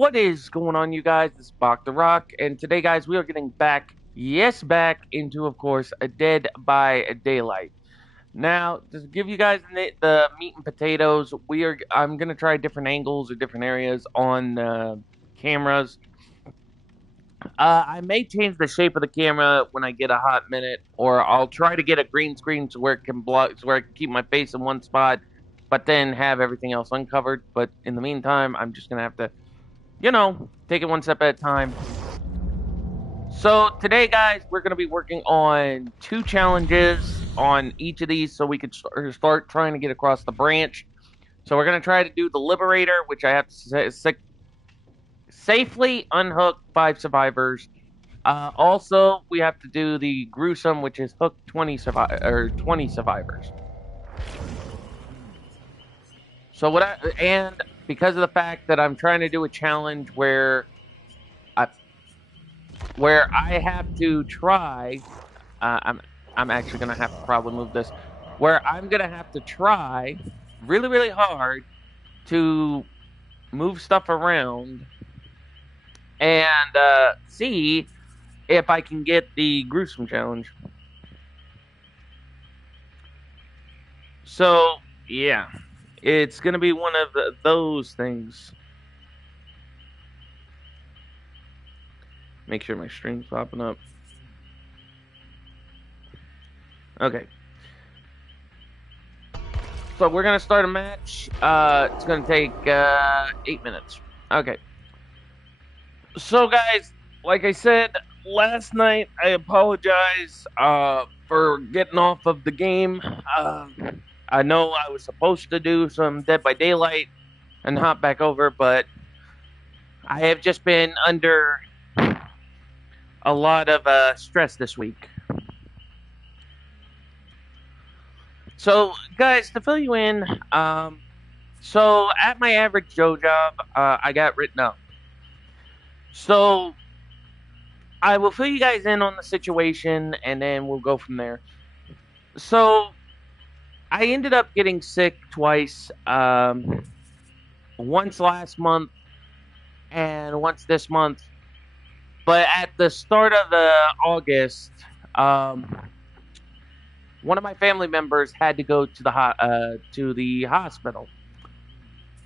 What is going on, you guys? This is Bach the Rock, and today, guys, we are getting back, yes, back into, of course, a Dead by Daylight. Now, to give you guys the meat and potatoes, I'm gonna try different angles or different areas on cameras. I may change the shape of the camera when I get a hot minute, or I'll try to get a green screen so where it can block, so where I can keep my face in one spot, but then have everything else uncovered. But in the meantime, I'm just gonna have to take it one step at a time. So today, guys, we're going to be working on two challenges on each of these so we could start trying to get across the branch. So we're going to try to do the Liberator, which I have to safely unhook 5 survivors. Also, we have to do the Gruesome, which is hook 20 survivors. So and because of the fact that I'm trying to do a challenge where I have to try. I'm actually gonna have to probably move this. Where I'm gonna have to try really really hard to move stuff around and see if I can get the gruesome challenge. So yeah, it's gonna be one of those things. Make sure my stream's popping up. Okay. So we're gonna start a match. It's gonna take 8 minutes. Okay. So guys, like I said last night, I apologize for getting off of the game. I know I was supposed to do some Dead by Daylight and hop back over, but I have just been under a lot of stress this week. So, guys, to fill you in, so at my average Joe job, I got written up. So, I will fill you guys in on the situation, and then we'll go from there. So, I ended up getting sick twice, once last month and once this month. But at the start of August, one of my family members had to go to the hospital.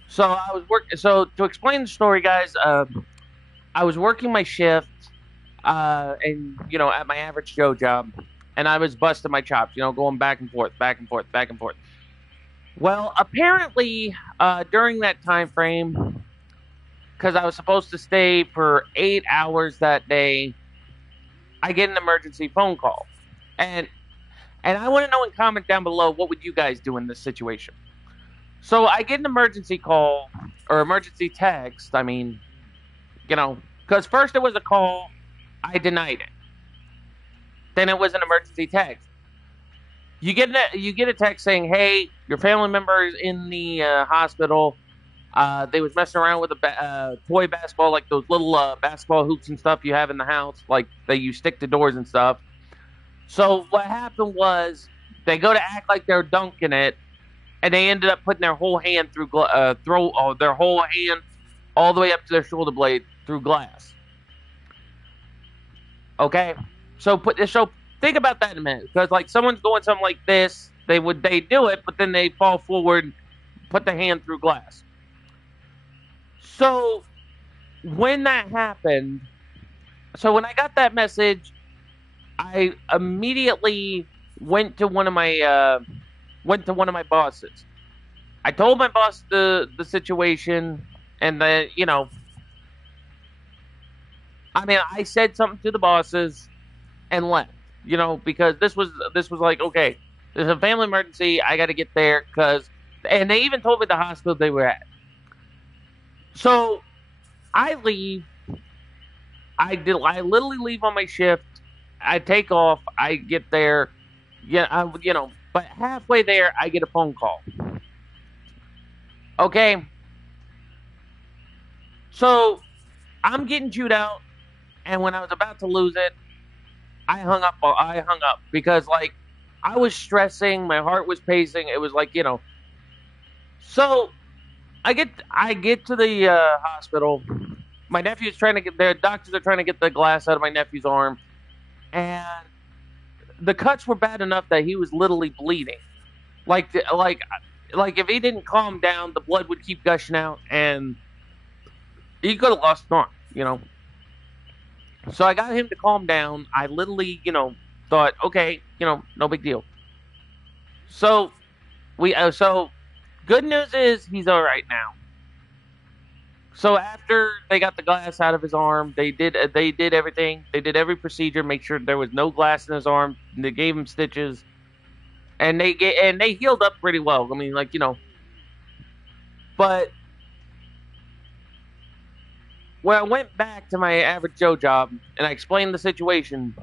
So I was working. So to explain the story, guys, I was working my shift, and at my average Joe job, and I was busting my chops, going back and forth, back and forth, back and forth. Well, apparently, during that time frame, because I was supposed to stay for 8 hours that day, I get an emergency phone call, and I want to know in comment down below, what would you guys do in this situation? So I get an emergency call, or emergency text, because first it was a call, I denied it. Then it was an emergency text. You get a text saying, hey, your family member is in the hospital. They was messing around with a toy basketball, like those little basketball hoops and stuff you have in the house, like that you stick to doors and stuff. So what happened was they go to act like they're dunking it, and they ended up putting their whole hand through their whole hand all the way up to their shoulder blade through glass. Okay, so think about that in a minute, because like someone's going something like this, they do it, but then they fall forward, put the hand through glass. So when that happened, when I got that message, I immediately went to one of my bosses. I told my boss the situation, and then I said something to the bosses and left. Because this was like, okay, there's a family emergency. I got to get there and they even told me the hospital they were at. So I leave. I literally leave on my shift. I take off. I get there. But halfway there, I get a phone call. Okay. So I'm getting chewed out, and when I was about to lose it, I hung up because I was stressing. My heart was pacing. It was So I get to the hospital. My nephew's trying to get their doctors are trying to get the glass out of my nephew's arm, and the cuts were bad enough that he was literally bleeding. Like like if he didn't calm down, the blood would keep gushing out, and he could have lost an arm. So I got him to calm down. I literally, thought, okay, no big deal. So so good news is he's all right now. So after they got the glass out of his arm, they did everything. They did every procedure, make sure there was no glass in his arm. They gave him stitches, and they healed up pretty well. I mean, but when I went back to my average Joe job and I explained the situation,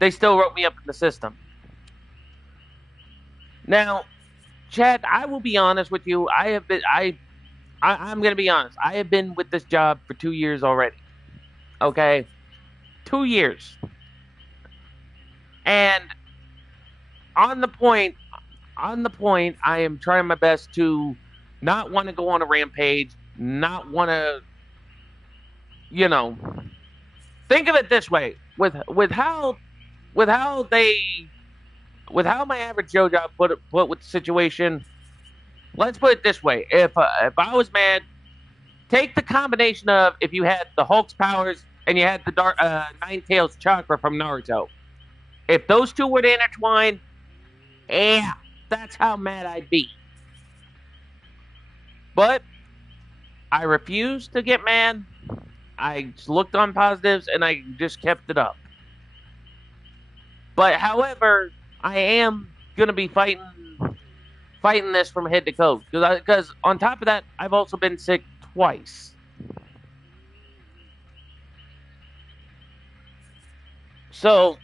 they still wrote me up in the system. Now, Chad, I will be honest with you. I'm going to be honest. I have been with this job for 2 years already. Okay, 2 years, and on the point, I am trying my best to not want to go on a rampage, not want to, you know, think of it this way: with how they, with how my average Joe job put with the situation. Let's put it this way: if I was mad, take the combination of if you had the Hulk's powers and you had the dark Nine Tails chakra from Naruto. If those two were to intertwine, yeah, that's how mad I'd be. But I refused to get mad. I just looked on positives and I just kept it up. But however, I am gonna be fighting this from head to toe because on top of that, I've also been sick twice. So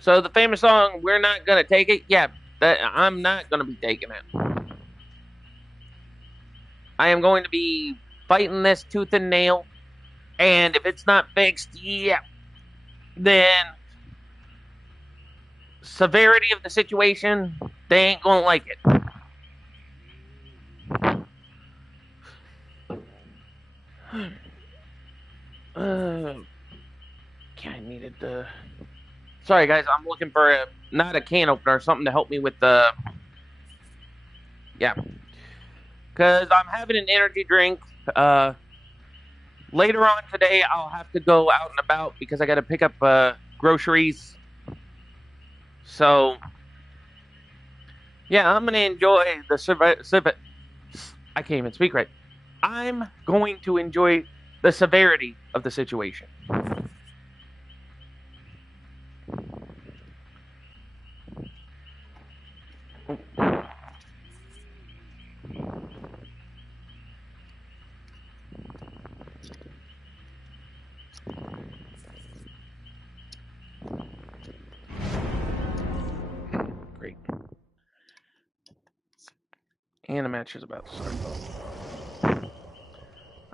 so the famous song "We're Not Gonna Take It," yeah, I'm not gonna be taking it. I am going to be fighting this tooth and nail, and if it's not fixed, yeah, then severity of the situation, they ain't gonna like it. Uh, I needed the. Sorry, guys. I'm looking for not a can opener, something to help me with the. Yeah, because I'm having an energy drink. Uh, Later on today, I'll have to go out and about because I got to pick up groceries. So yeah, I'm gonna enjoy the I can't even speak right. I'm going to enjoy the severity of the situation. Great. And the match is about to start.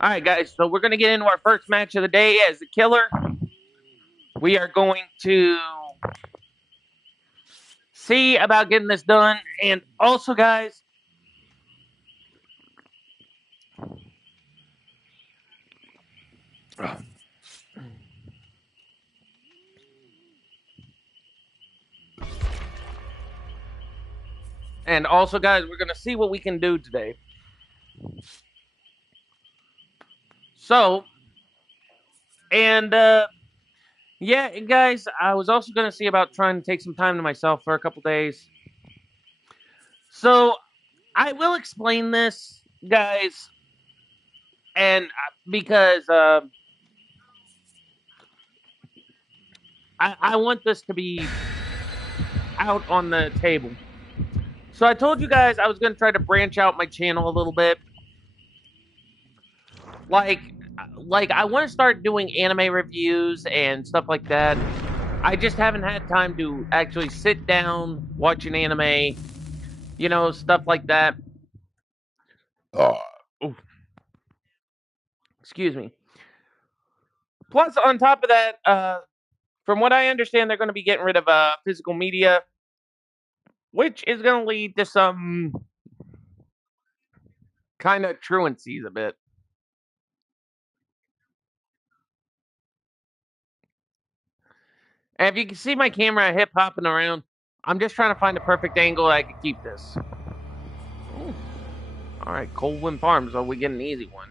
All right, guys. So we're gonna get into our first match of the day as the killer. We are going to see about getting this done, and also, guys. And also, guys, we're gonna see what we can do today. So, and yeah, guys, I was also gonna see about trying to take some time to myself for a couple days. So I will explain this, guys, and because I want this to be out on the table. So I told you guys I was gonna try to branch out my channel a little bit. Like I want to start doing anime reviews and stuff like that. I just haven't had time to actually sit down, watch an anime, stuff like that. Oh, excuse me. Plus, on top of that, from what I understand, they're going to be getting rid of physical media, which is going to lead to some kind of truancies a bit. And if you can see my camera hip hopping around, I'm just trying to find the perfect angle that I could keep this. Ooh. All right, Coldwind Farms. So we get an easy one.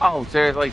Oh, seriously?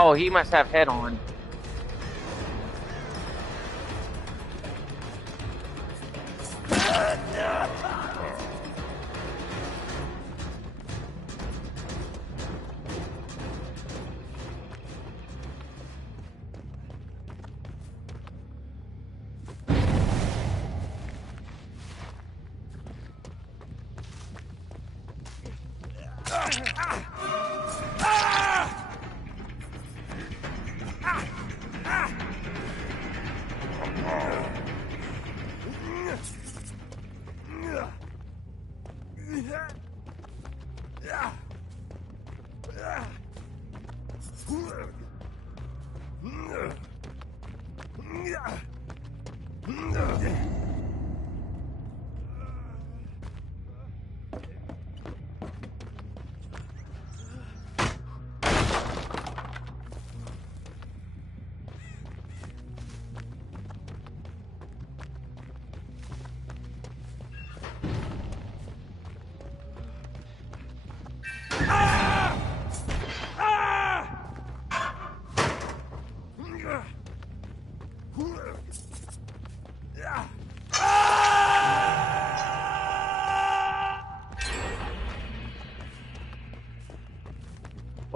Oh, he must have head on.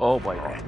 Oh boy. Alright.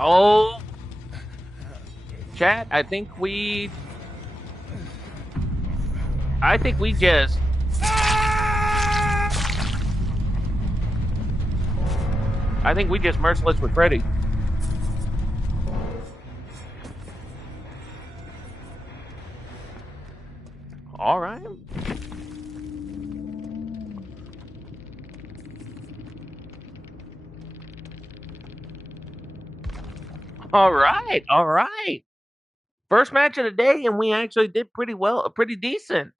Oh, chat. I think we just. I think we just merciless with Freddy. All right. All right. All right. First match of the day, and we actually did pretty well, pretty decent.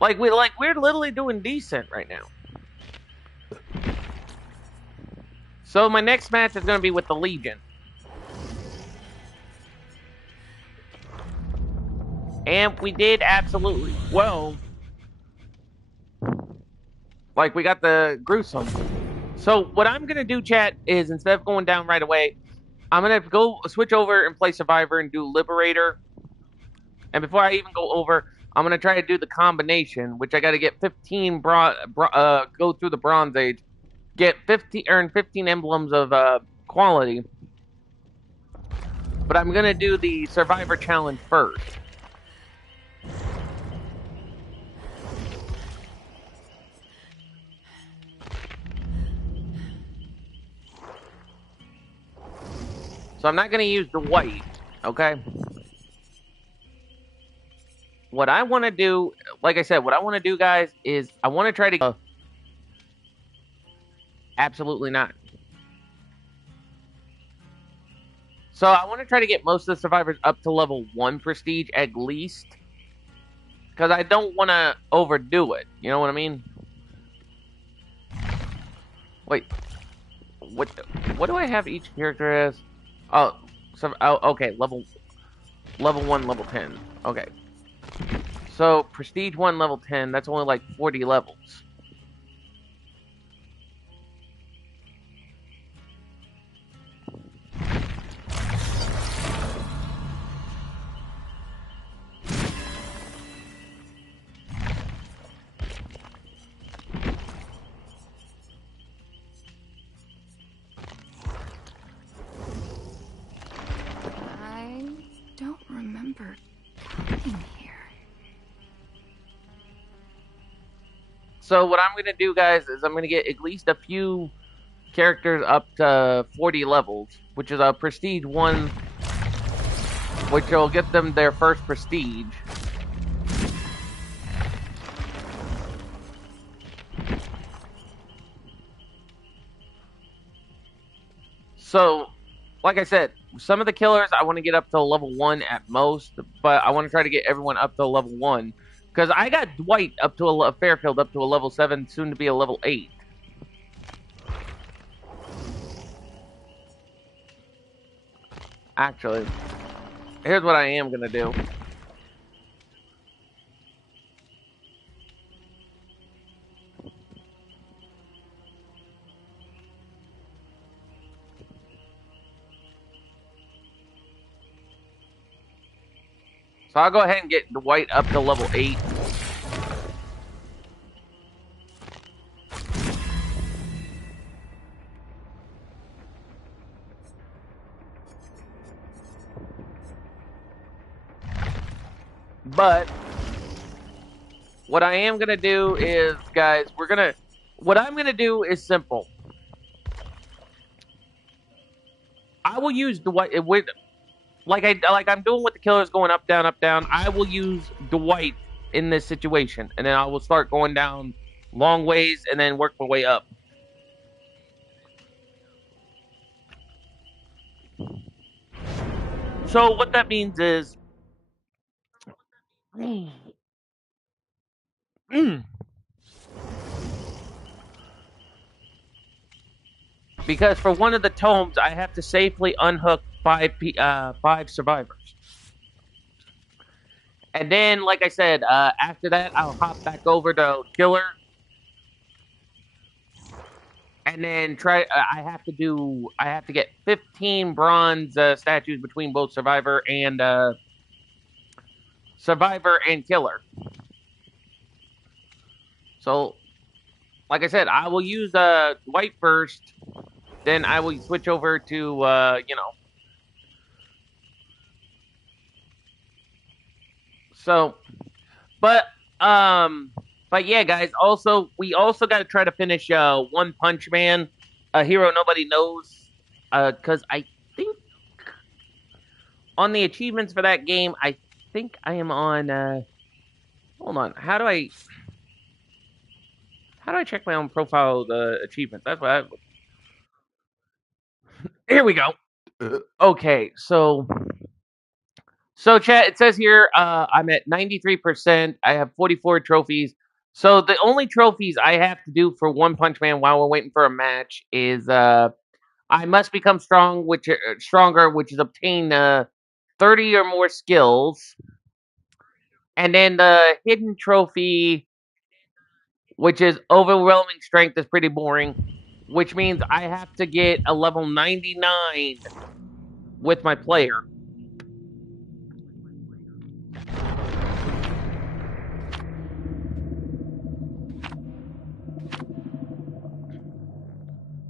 We're literally doing decent right now. So my next match is going to be with the Legion. And we did absolutely well. Like, we got the gruesome. So what I'm going to do, chat, is instead of going down right away, I'm going to go switch over and play Survivor and do Liberator. And before I even go over, I'm going to try to do the combination, which I got to get 15 go through the Bronze Age, earn 15 emblems of quality. But I'm going to do the Survivor Challenge first. So I'm not going to use the white, okay? What I want to do, like I said, what I want to do, guys, is I want to try to... absolutely not. So I want to try to get most of the survivors up to level 1 prestige at least. Because I don't want to overdo it. You know what I mean? Wait. What do I have each character as? Oh, okay. Level 1, level 10. Okay. So, prestige 1, level 10. That's only like 40 levels. I don't remember coming here. So what I'm going to do, guys, is I'm going to get at least a few characters up to 40 levels, which is a prestige 1, which will get them their first prestige. So, like I said, some of the killers I want to get up to level 1 at most, but I want to try to get everyone up to level 1. Because I got Dwight up to a Fairfield up to a level 7, soon to be a level 8. Actually, here's what I am going to do. So I'll go ahead and get Dwight up to level 8. But what I am going to do is, guys, what I'm going to do is simple. I will use Dwight with, like I'm doing with the killers going up, down, up, down. I will use Dwight in this situation, and then I will start going down long ways and then work my way up. So what that means is, because for one of the tomes, I have to safely unhook 5 survivors. And then, like I said, after that, I'll hop back over to Killer. And then I have to get 15 bronze statues between both Survivor and Killer. So, like I said, I will use White first. Then I will switch over to, So, but yeah, guys. Also, we also got to try to finish One Punch Man, a hero nobody knows, because I think on the achievements for that game, I think I am on. Hold on, how do I check my own profile achievements? That's what. Here we go. Okay, so chat, it says here I'm at 93%. I have 44 trophies. So the only trophies I have to do for One Punch Man while we're waiting for a match is I must become stronger, which is obtain 30 or more skills. And then the hidden trophy, which is overwhelming strength, is pretty boring, which means I have to get a level 99 with my player.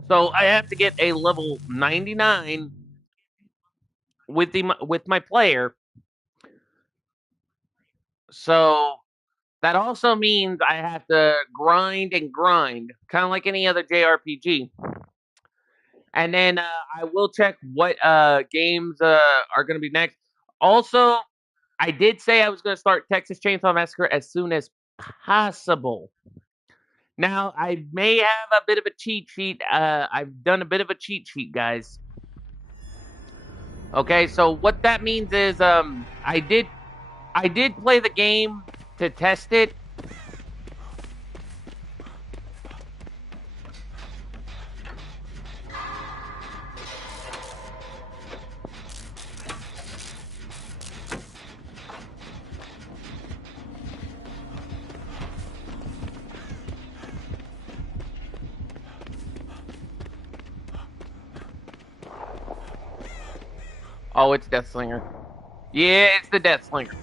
So I have to get a level 99 with my player. So that also means I have to grind and grind, kind of like any other JRPG. And then I will check what games are going to be next. Also, I did say I was going to start Texas Chainsaw Massacre as soon as possible. Now, I may have a bit of a cheat sheet. I've done a bit of a cheat sheet, guys. Okay, so what that means is I did play the game to test it. Oh, it's Deathslinger. Yeah, it's the Deathslinger.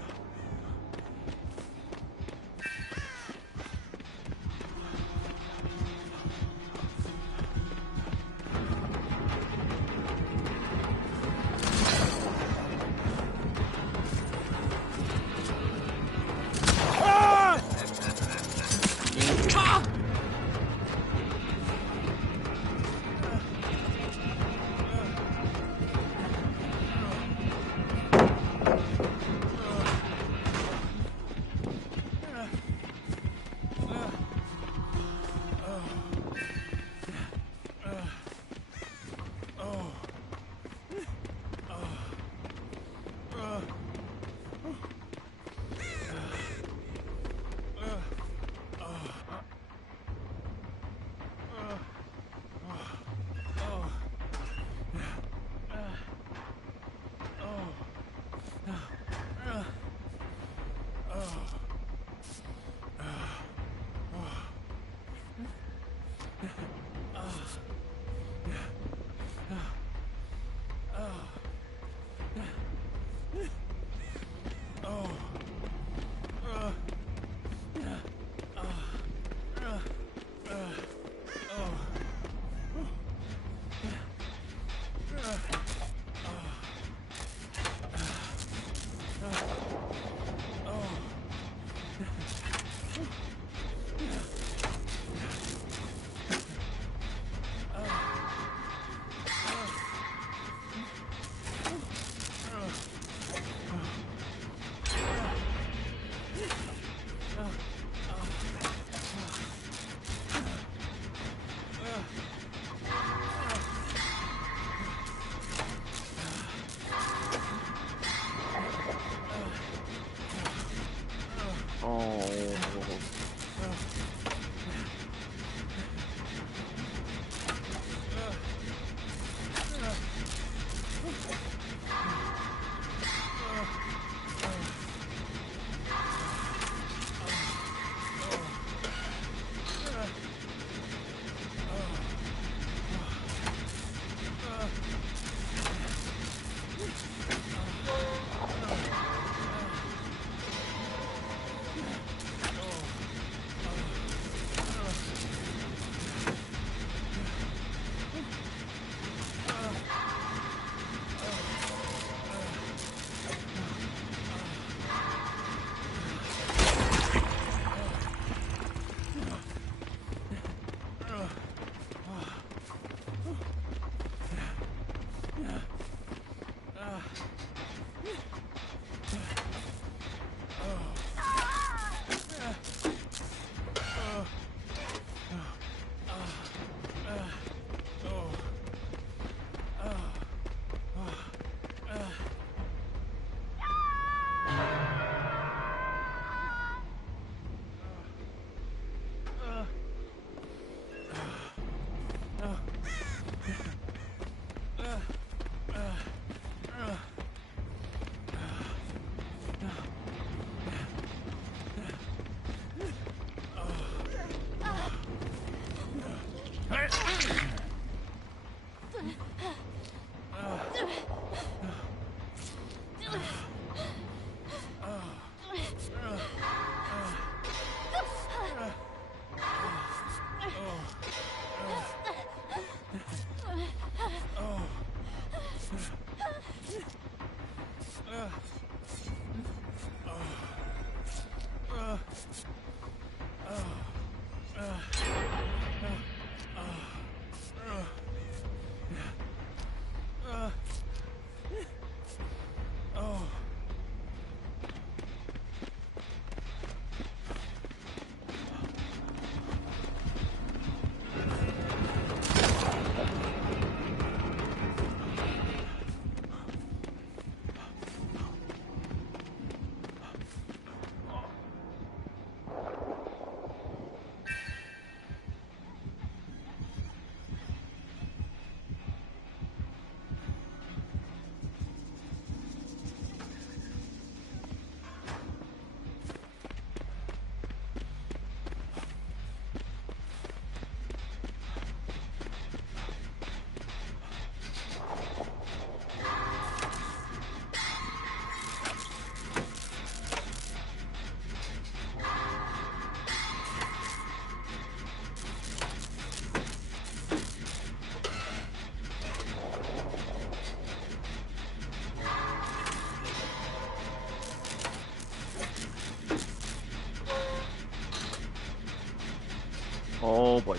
Oh boy.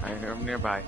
I hear him nearby.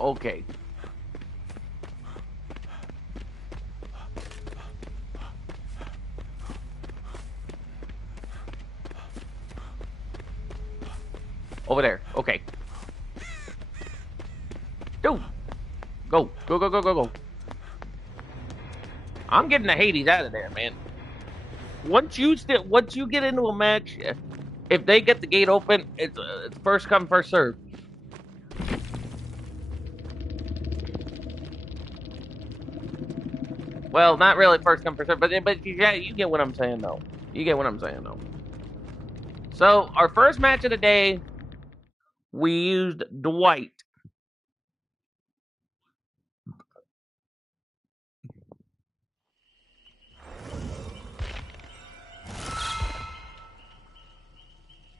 Okay. Over there. Okay. Go. Go. Go, go, go, go, go. I'm getting the Hades out of there, man. Once you get into a match, if they get the gate open, it's first come, first serve. Well, not really first come, first serve, but yeah, you get what I'm saying, though. You get what I'm saying, though. So, our first match of the day, we used Dwight.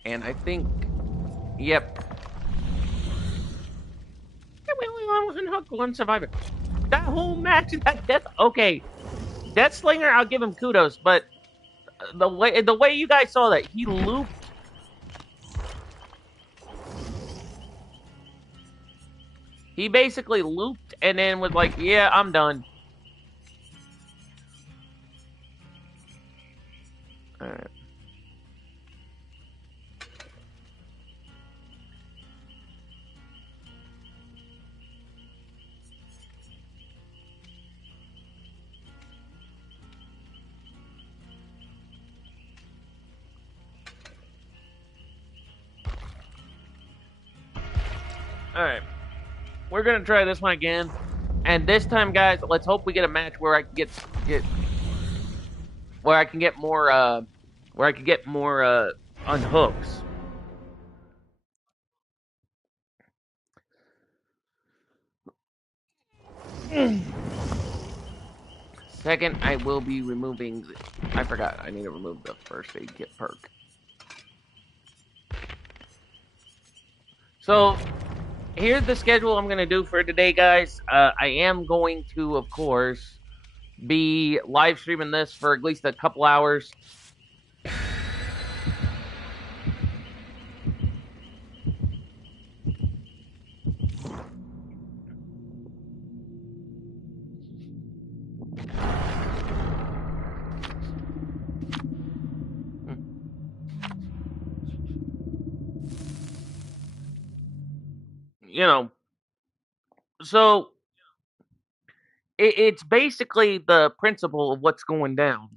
And I think, yep. One survivor. That whole match, that death. Okay, Death Slinger, I'll give him kudos, but the way you guys saw that, he looped. He basically looped and then was like, "Yeah, I'm done." All right. All right. We're gonna try this one again, and this time, guys, let's hope we get a match where I can get where I can get more unhooks. Second, I will be removing. I forgot. I need to remove the first aid kit perk. So here's the schedule I'm gonna do for today, guys. I am going to, of course, be live streaming this for at least a couple hours. You know, so it's basically the principle of what's going down.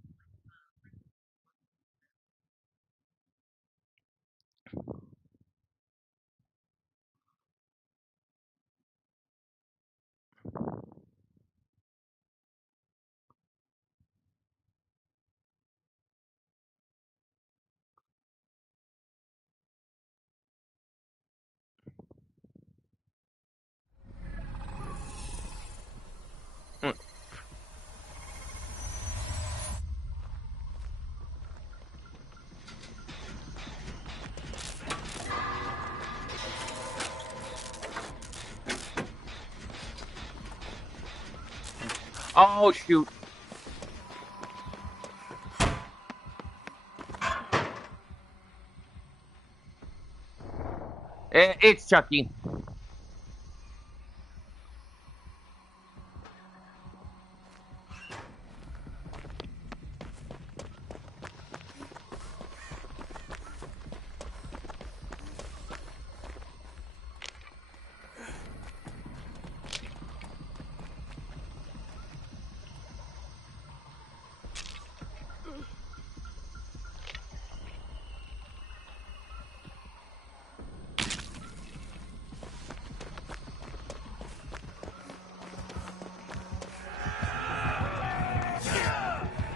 Mm. Oh shoot! It's Chucky.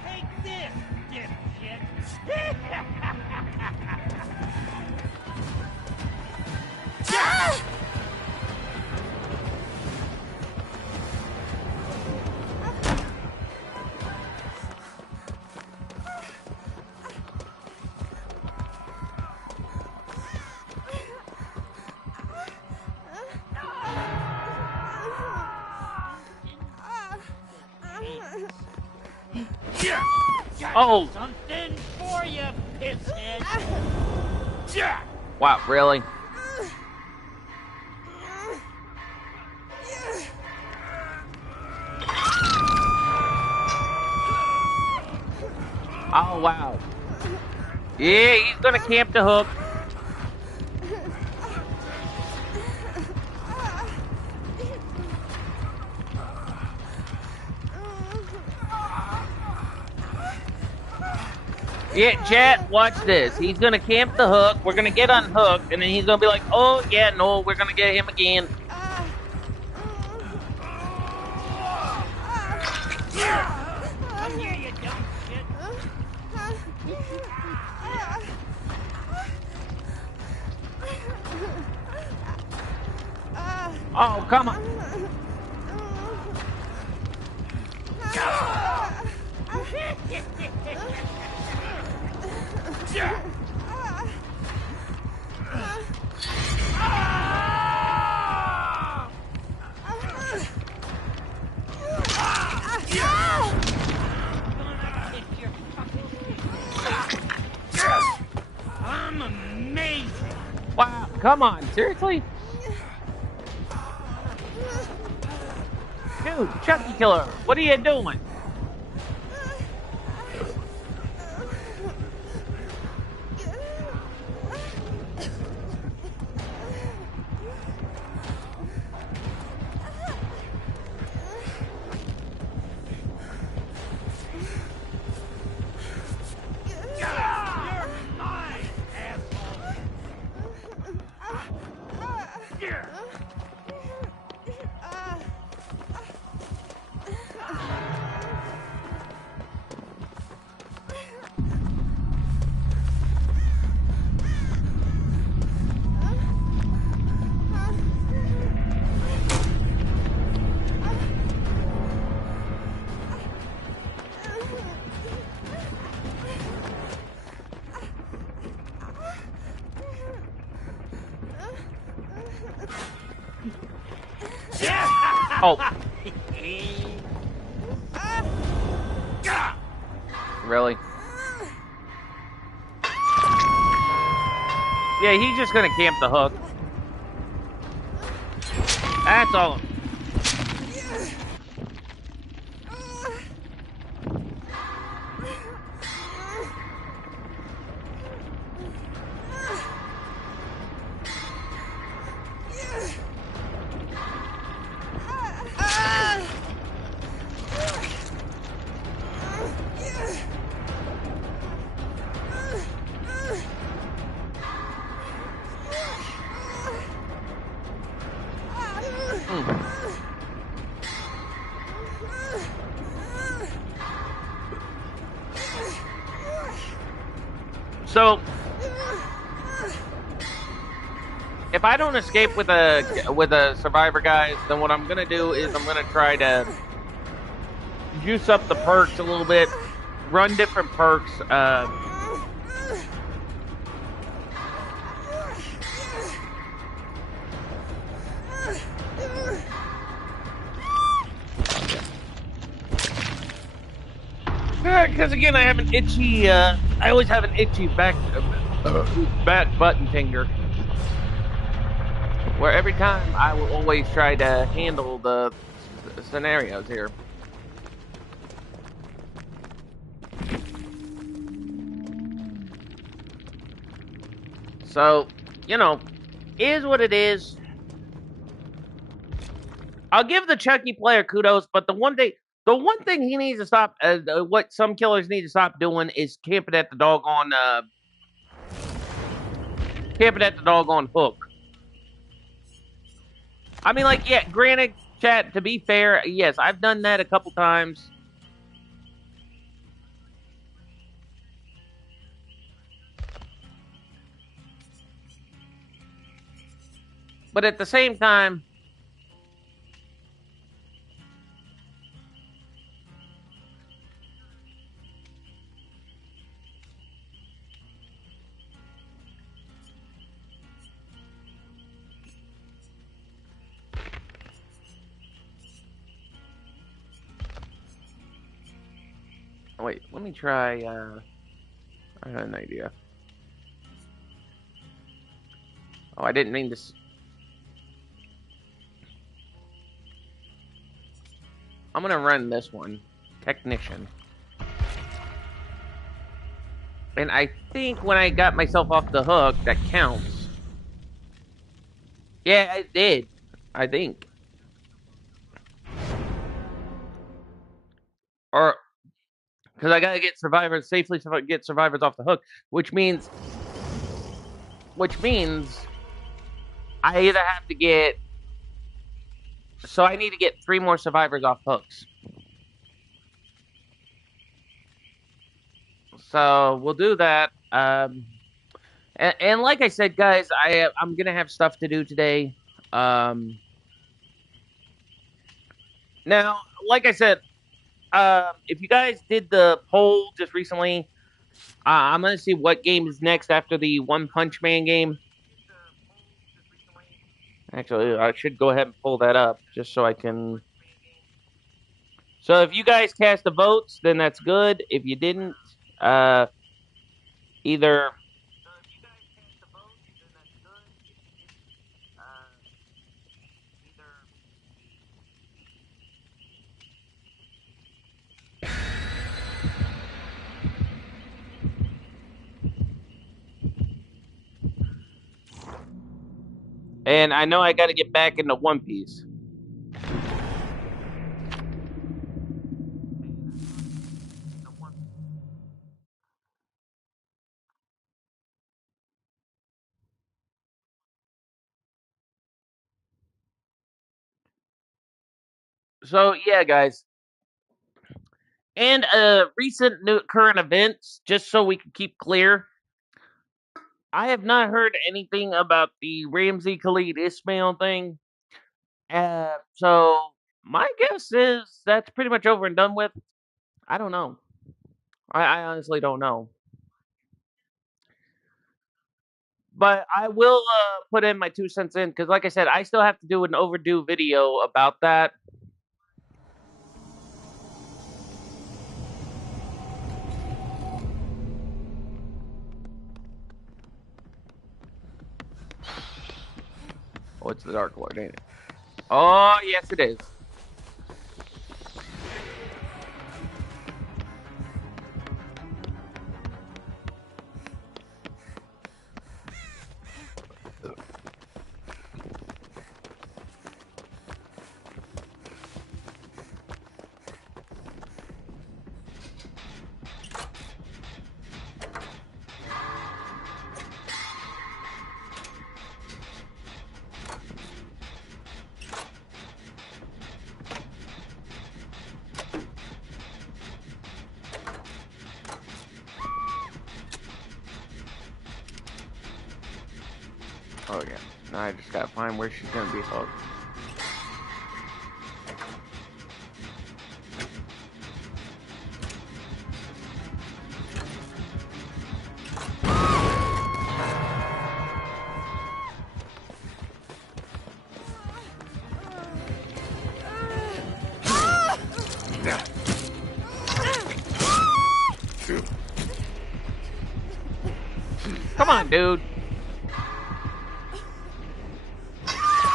Take this, dipshit! Oh Something for you, pisshead! wow! Really? Oh wow! Yeah, he's gonna camp the hook. Yeah, chat, watch this. He's gonna camp the hook. We're gonna get unhooked, and then he's gonna be like, "Oh yeah, no, we're gonna get him again." Come here, you dumb shit! Oh come on! I'm amazing! Wow! Come on! Seriously? You, Chucky Killer, what are you doing? You're mine, asshole! Oh. Really? Yeah, he's just gonna camp the hook. That's all. So, if I don't escape with a survivor, guys, then what I'm gonna do is I'm gonna try to juice up the perks a little bit, run different perks. Because again, I have an itchy. I always have an itchy back button finger, where every time I will always try to handle the scenarios here. So, you know, is what it is. I'll give the Chucky player kudos, but the one thing he needs to stop, what some killers need to stop doing is camping at the doggone hook. I mean, like, yeah, granted, chat, to be fair, yes, I've done that a couple times. But at the same time, wait, let me try, I had an idea. Oh, I didn't mean to. I'm gonna run this one, Technician. And I think when I got myself off the hook, that counts. Yeah, it did. I think. Or, because I gotta get survivors safely get survivors off the hook, which means I either have to get. So I need to get 3 more survivors off hooks. So we'll do that. And like I said, guys, I'm gonna have stuff to do today. Now, like I said, if you guys did the poll just recently, I'm gonna see what game is next after the One Punch Man game. Actually, I should go ahead and pull that up just so I can. So if you guys cast the votes, then that's good. If you didn't, either. And I know I got to get back into One Piece. So yeah, guys. And recent new current events, just so we can keep clear. I have not heard anything about the Ramsey Khalid Ismail thing. So my guess is that's pretty much over and done with. I don't know. I honestly don't know. But I will put in my 2 cents in because, like I said, I still have to do an overdue video about that. Oh, it's the Dark Lord, ain't it? Oh, yes, it is. Oh, yeah. Now I just gotta find where she's gonna be hooked. Come on, dude.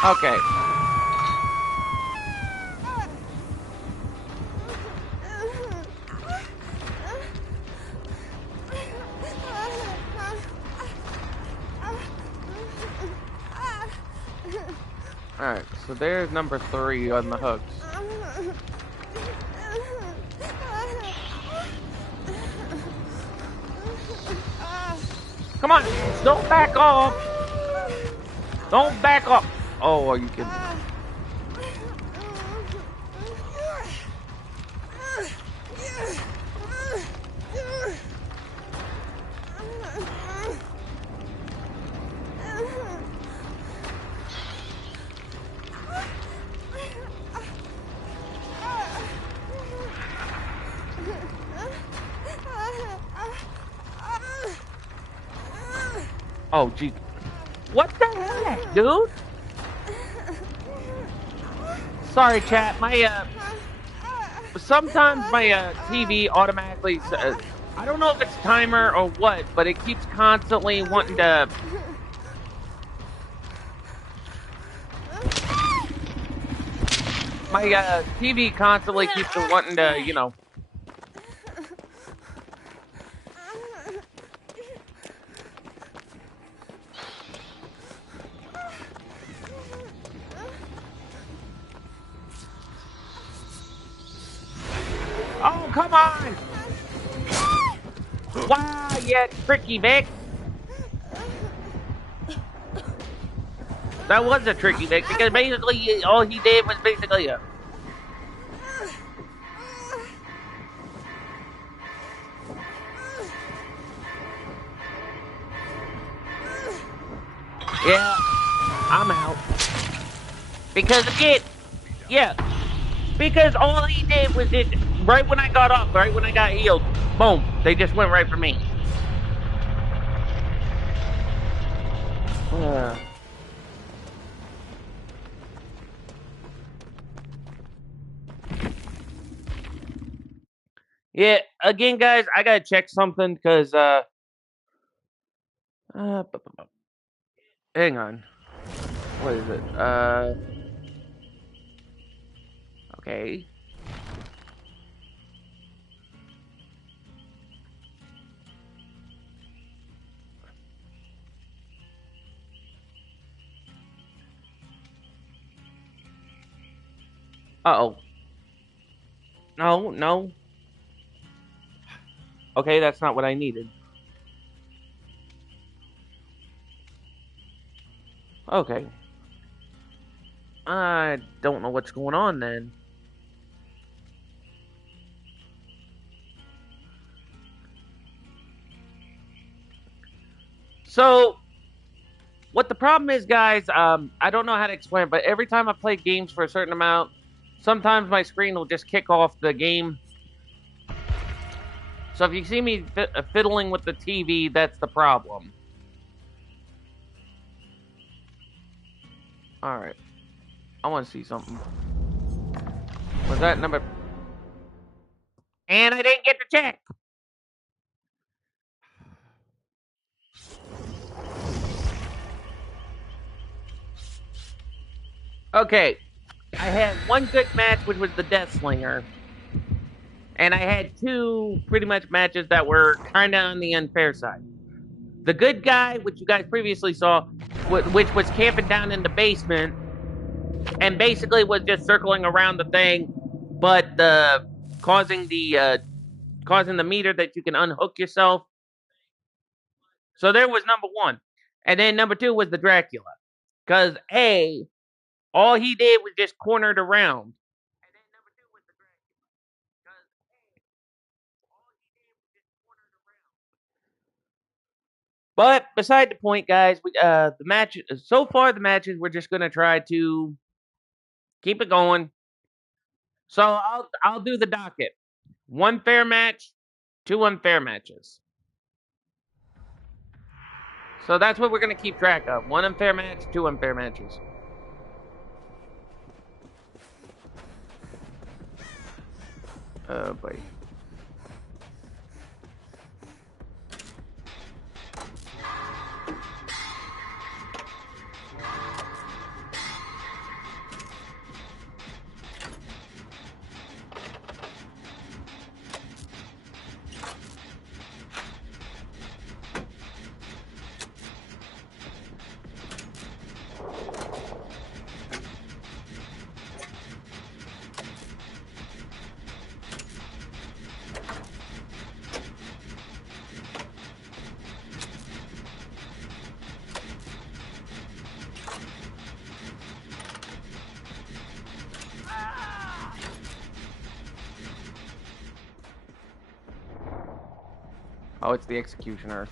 Okay. Alright, so there's number 3 on the hooks. Come on, don't back off. Don't back off. Oh, are you kidding me? Oh, gee. What the heck, dude? Sorry, chat. Sometimes my TV automatically. I don't know if it's timer or what, but it keeps constantly wanting to. My TV constantly keeps wanting to, Oh, come on! Wow, you tricky Vic. That was a tricky Vic because basically all he did was basically yeah, I'm out. Because again, yeah, because all he did was right when I got up, right when I got healed, boom, they just went right for me. Yeah, again, guys, I gotta check something because hang on, what is it? Okay. Uh-oh. No, no. Okay, that's not what I needed. Okay. I don't know what's going on then. So, what the problem is, guys, I don't know how to explain it, but every time I play games for a certain amount, sometimes my screen will just kick off the game. So if you see me fiddling with the TV, that's the problem. Alright. I want to see something. Was that number... And I didn't get to check! Okay. I had one good match, which was the Death Slinger. And I had two pretty much matches that were kind of on the unfair side. The good guy, which you guys previously saw, which was camping down in the basement, and basically was just circling around the thing, but causing the meter that you can unhook yourself. So there was number one. And then number two was the Dracula. Because all he did was just cornered around. And then number two was the Dracula. Because all he did was just cornered around. But beside the point, guys, the match so far the matches we're just gonna try to keep it going. So I'll do the docket. One fair match, two unfair matches. So that's what we're gonna keep track of. One unfair match, two unfair matches. Oh boy. Oh, it's the executioner.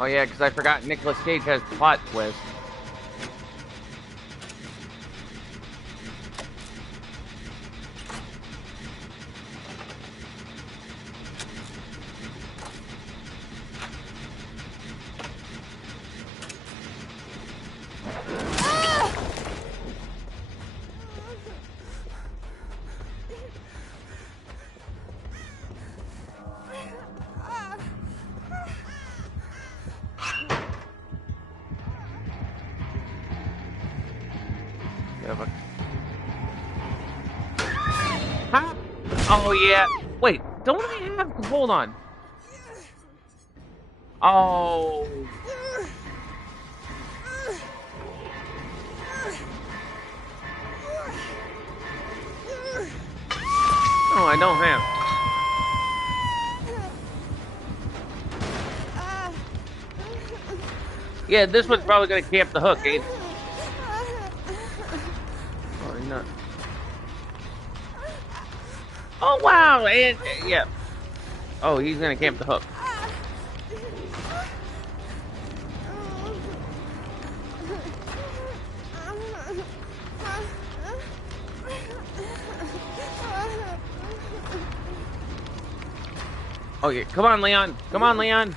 Oh yeah, because I forgot Nicolas Cage has plot twist. Huh? Oh yeah. Wait, don't I have? Hold on. Oh. Oh, I don't have. Yeah, this one's probably gonna camp the hook, ain't it? Oh, not. Oh wow, and yeah. Oh, he's gonna camp the hook. Okay, come on, Leon. Come on, Leon.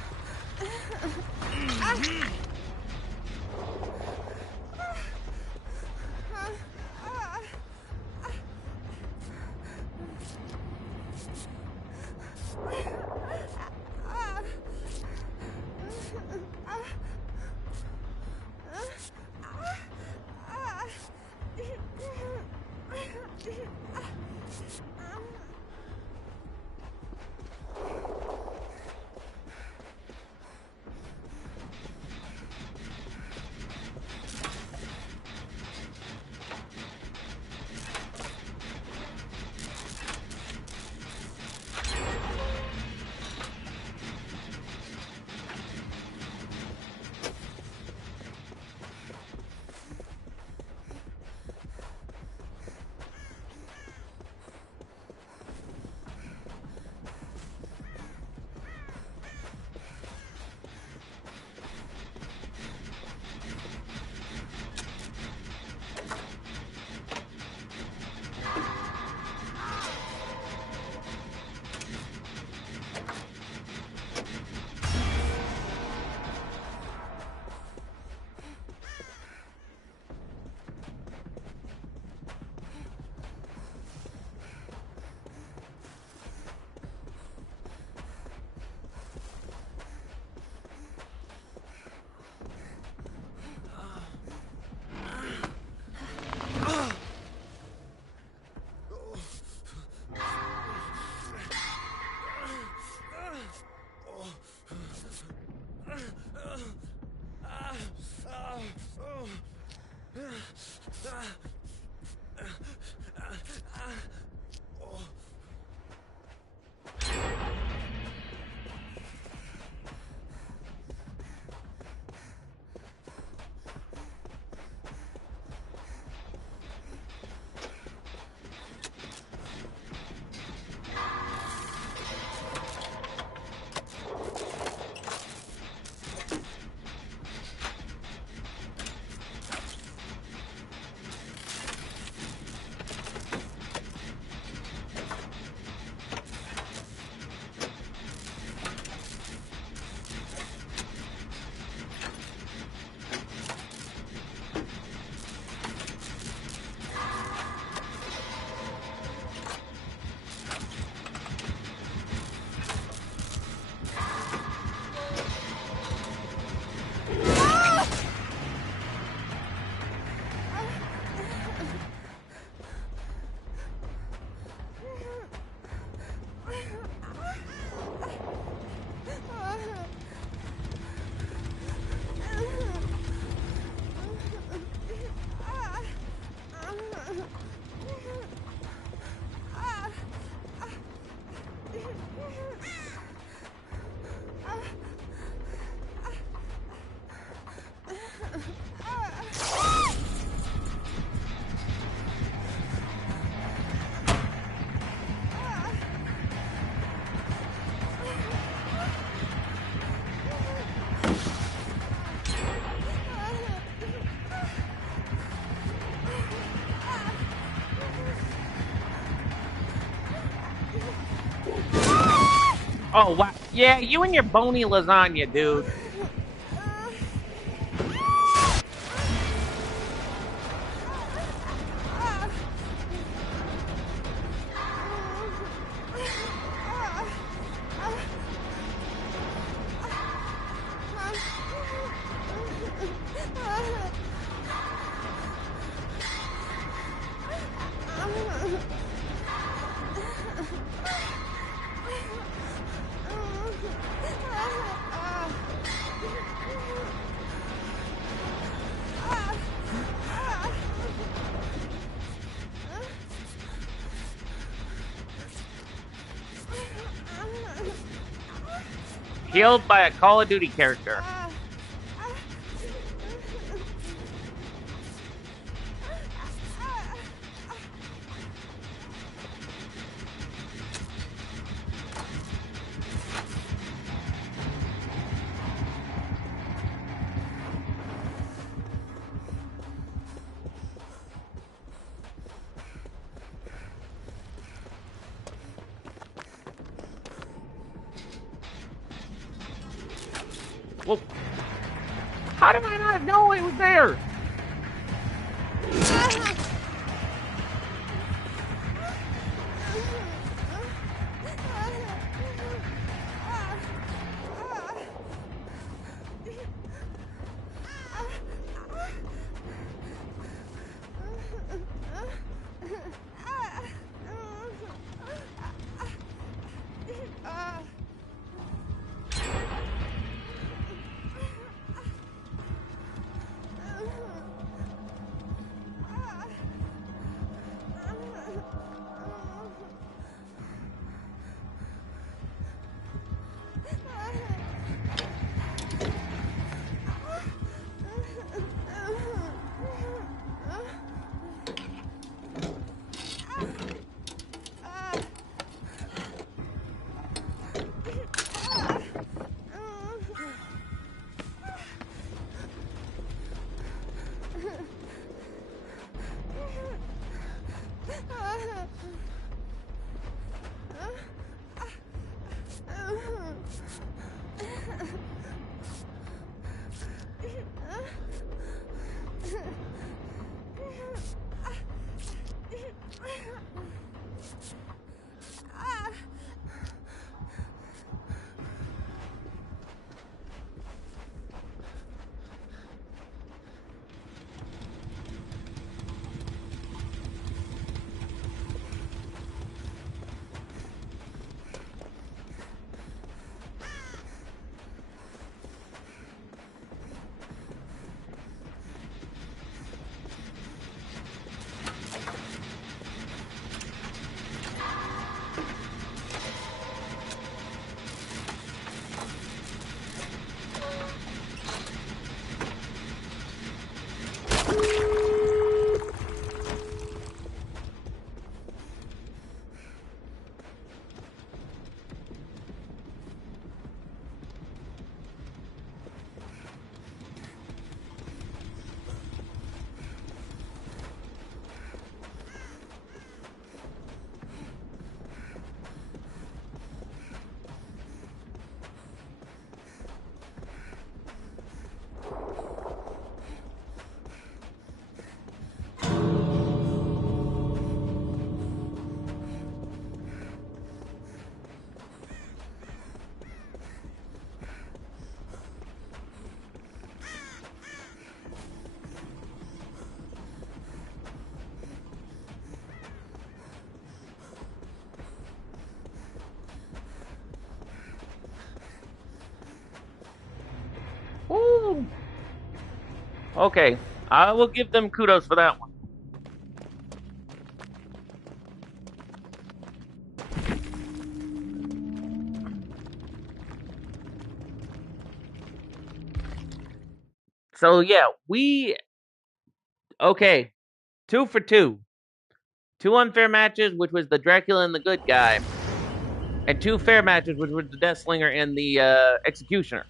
Oh, wow. Yeah, you and your bony lasagna, dude. Killed by a Call of Duty character. Well, how did I not know it was there? Okay, I will give them kudos for that one. So yeah, okay, 2 for 2. 2 unfair matches, which was the Dracula and the good guy, and 2 fair matches, which was the Deathslinger and the Executioner.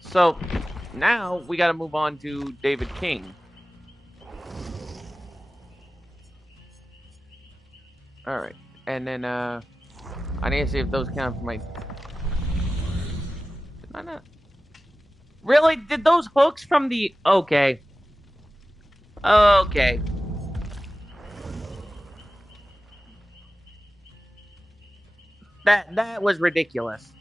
So now we got to move on to David King. All right, and then I need to see if those count for my. Did I not? Really? Did those hooks from the? Okay, okay. That was ridiculous.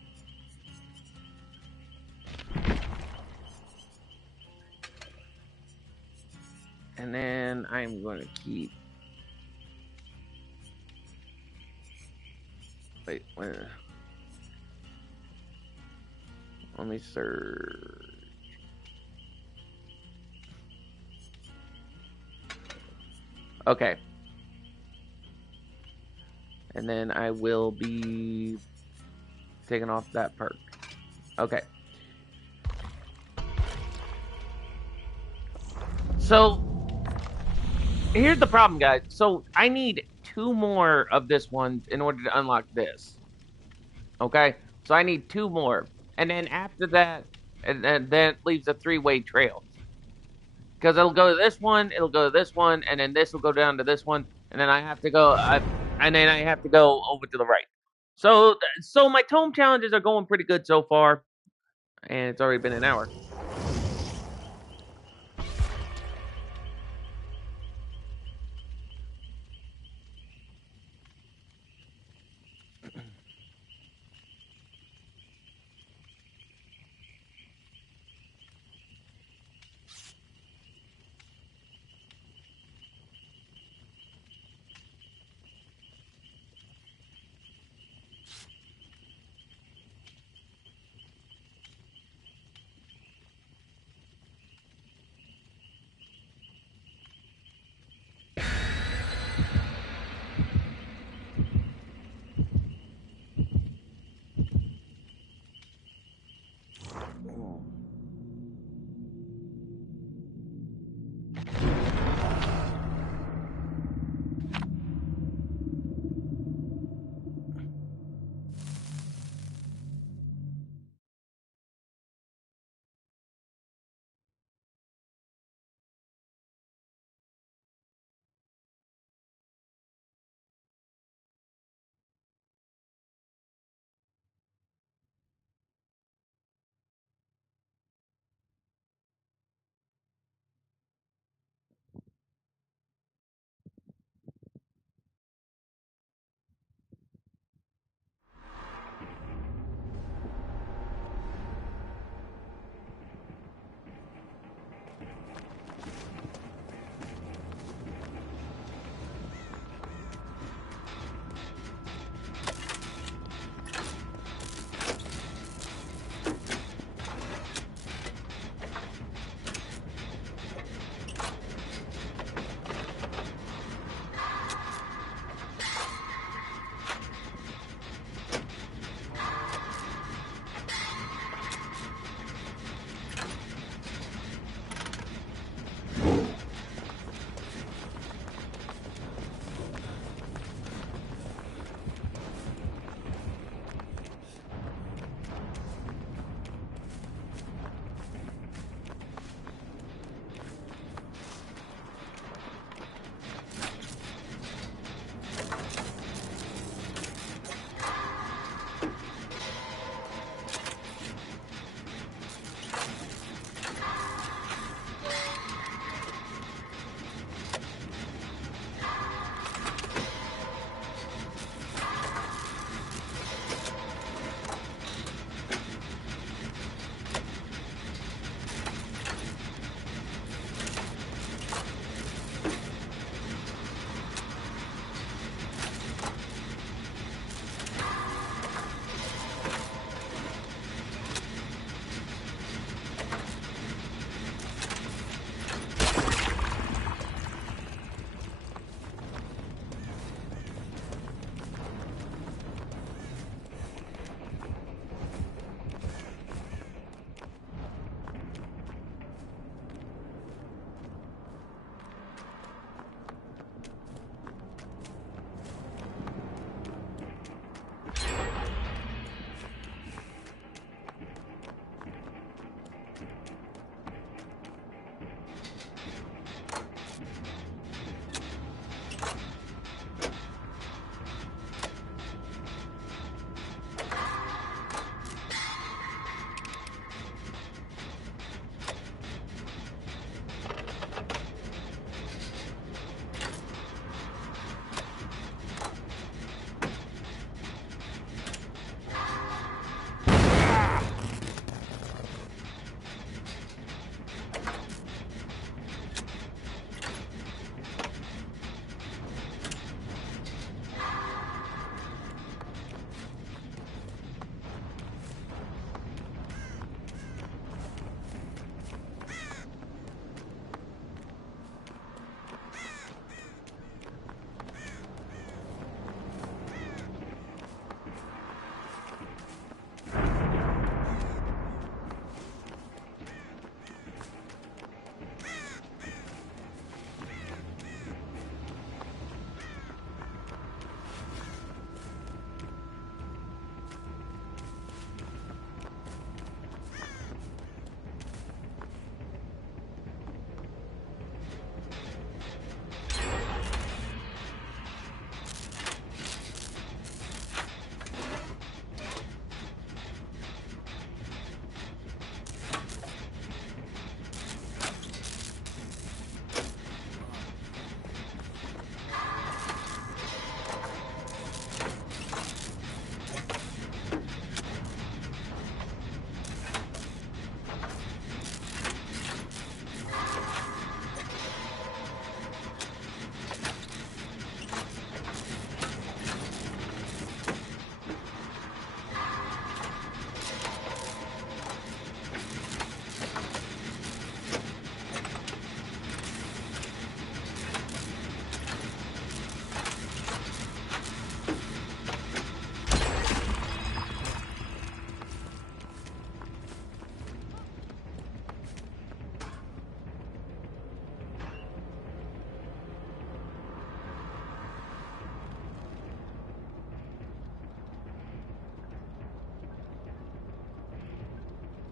And then I'm going to keep. Wait, where? Let me search. Okay. And then I will be taking off that perk. Okay. So here's the problem, guys. So I need 2 more of this one in order to unlock this. Okay? So I need 2 more. And then after that, and then it leaves a 3-way trail. Because it'll go to this one, it'll go to this one, and then this will go down to this one, and then I have to go, and then I have to go over to the right. So my tome challenges are going pretty good so far, and it's already been an hour.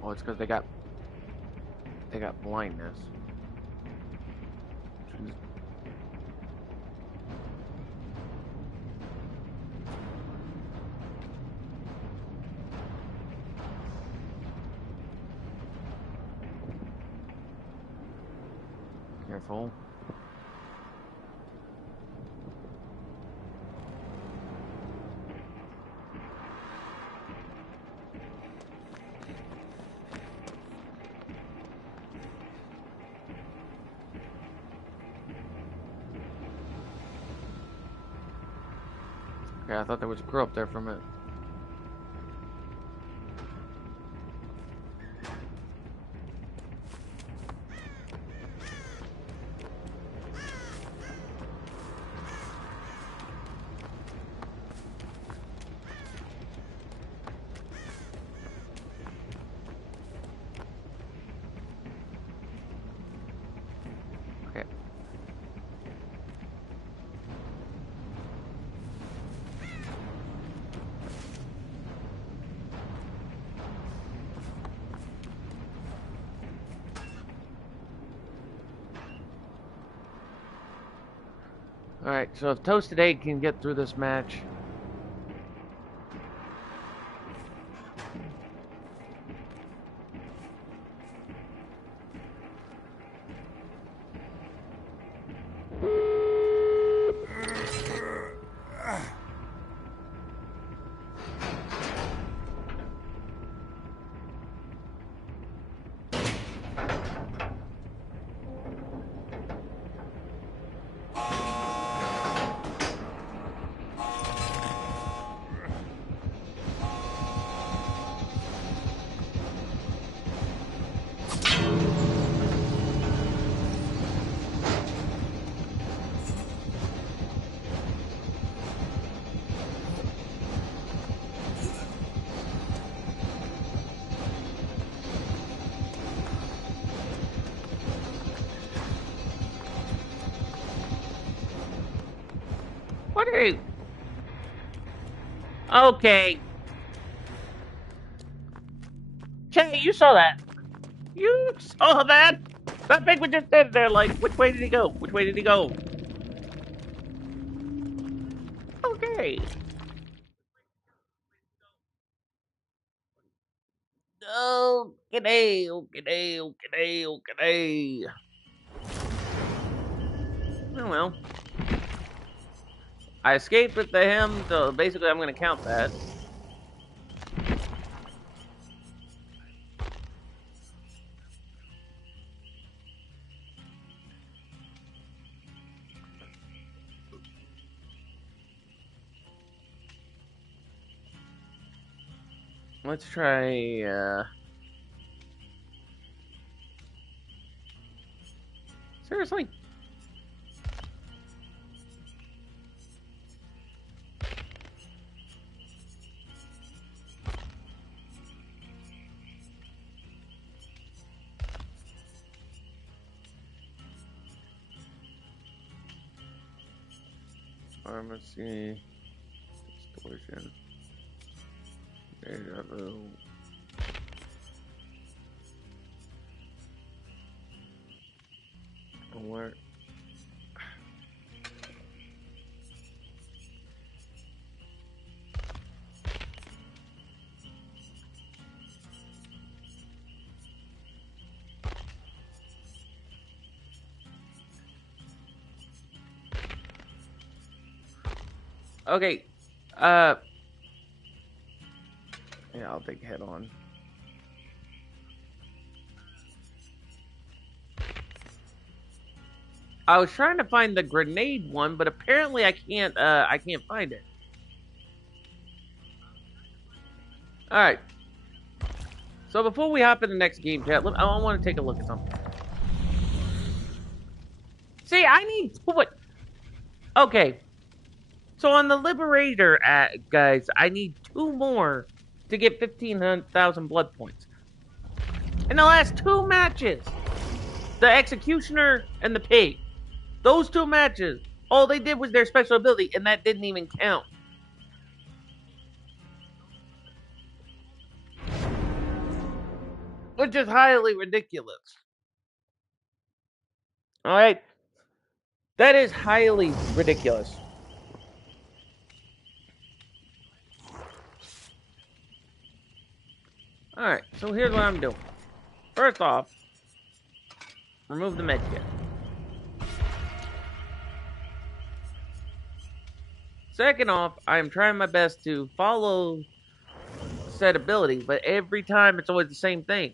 Oh, it's because they got blindness. Careful. Okay, I thought there was a crew up there for a minute. Okay. Alright, so if Toasted Egg can get through this match. What are you? Okay. Jay, you saw that. You saw that? That pig was just standing there like, which way did he go? Which way did he go? Okay. Okay, okay, okay, okay. Oh well. I escaped with the him, so basically I'm gonna count that. Let's try, seriously? Pharmacy. Distortion. Deja vu. Where? Okay. Yeah, I'll take head on. I was trying to find the grenade one, but apparently I can't find it. Alright. So before we hop in the next game chat, I want to take a look at something. See, I need what? Okay. So on the Liberator, guys, I need 2 more to get 15,000 blood points. In the last 2 matches, the Executioner and the Pig, those 2 matches, all they did was their special ability, and that didn't even count. which is highly ridiculous. All right, that is highly ridiculous. All right, so here's what I'm doing. First off, remove the med kit. Second off, I am trying my best to follow said ability, but every time it's always the same thing.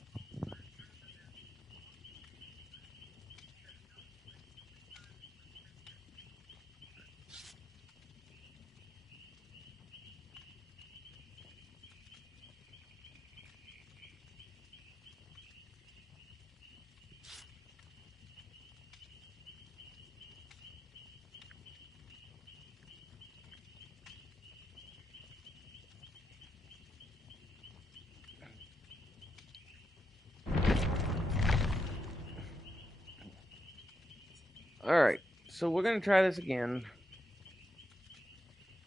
Alright, so we're going to try this again.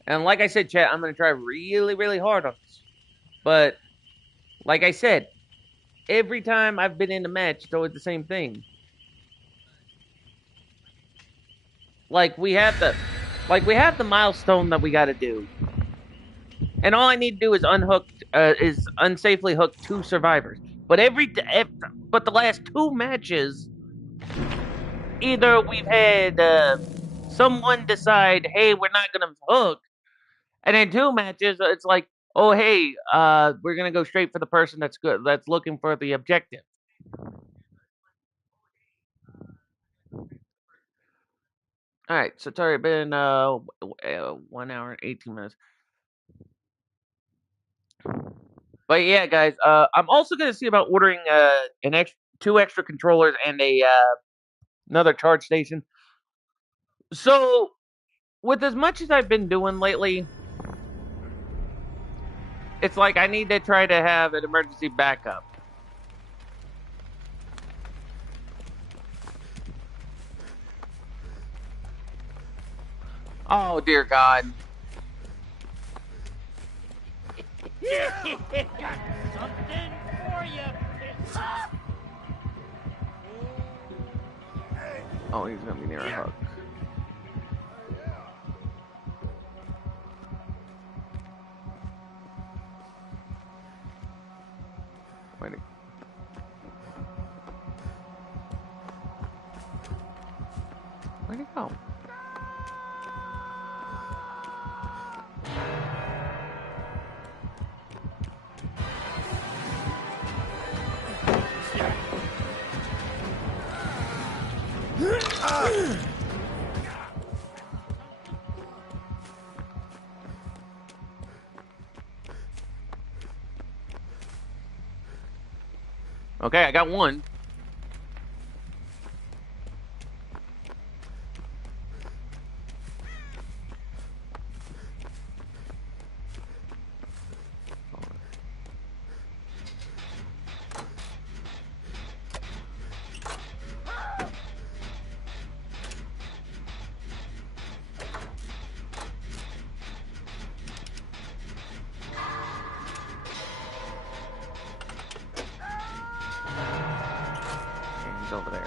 And like I said, chat, I'm going to try really, really hard on this. But, like I said, every time I've been in a match, it's always the same thing. Like, we have the milestone that we got to do. And all I need to do is unsafely hook 2 survivors. But but the last 2 matches, either we've had someone decide, hey, we're not gonna hook, and then 2 matches, it's like, oh, hey, we're gonna go straight for the person that's looking for the objective. All right, so it's already been 1 hour and 18 minutes. But yeah, guys, I'm also gonna see about ordering 2 extra controllers and another charge station. So, with as much as I've been doing lately, it's like I need to try to have an emergency backup. Oh, dear God. Got something for you. Oh, he's gonna be near a hook. Where'd he go? Okay, I got one. He's over there.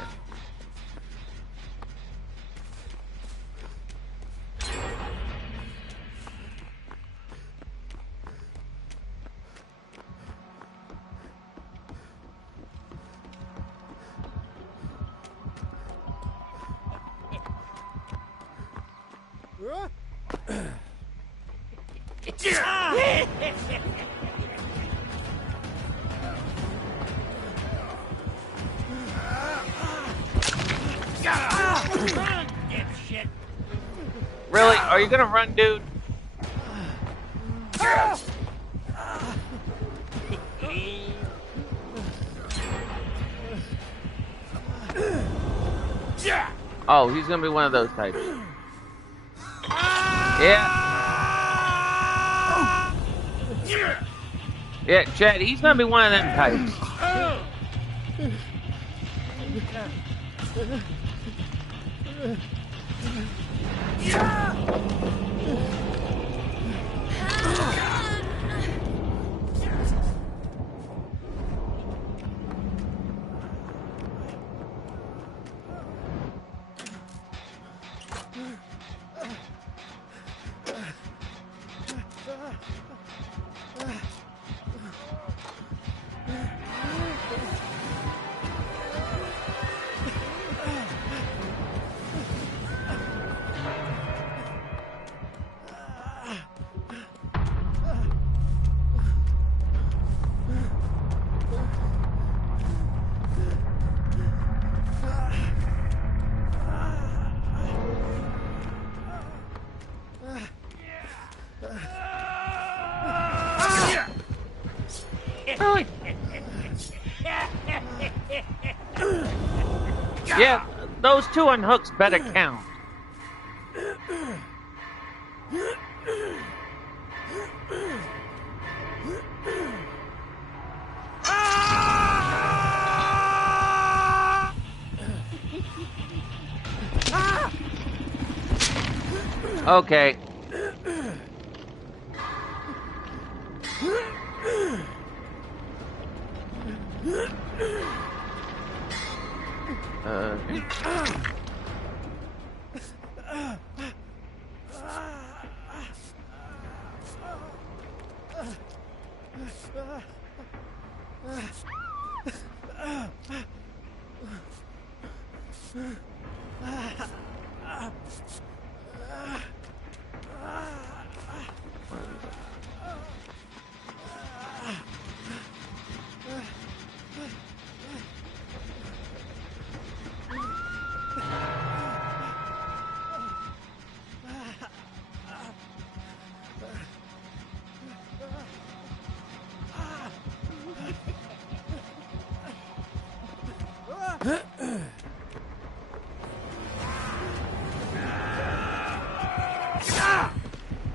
Run, dipshit. Really? Are you gonna run, dude? Oh, he's gonna be one of those types. Yeah. Yeah, Chad, he's gonna be one of them types. Yeah, those 2 unhooks better count. Okay.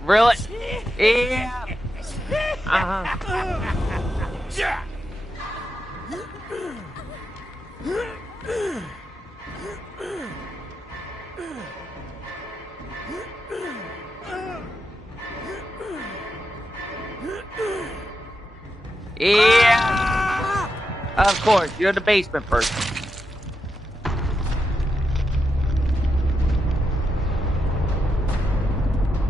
Really? Yeah. Yeah. Of course, you're the basement person.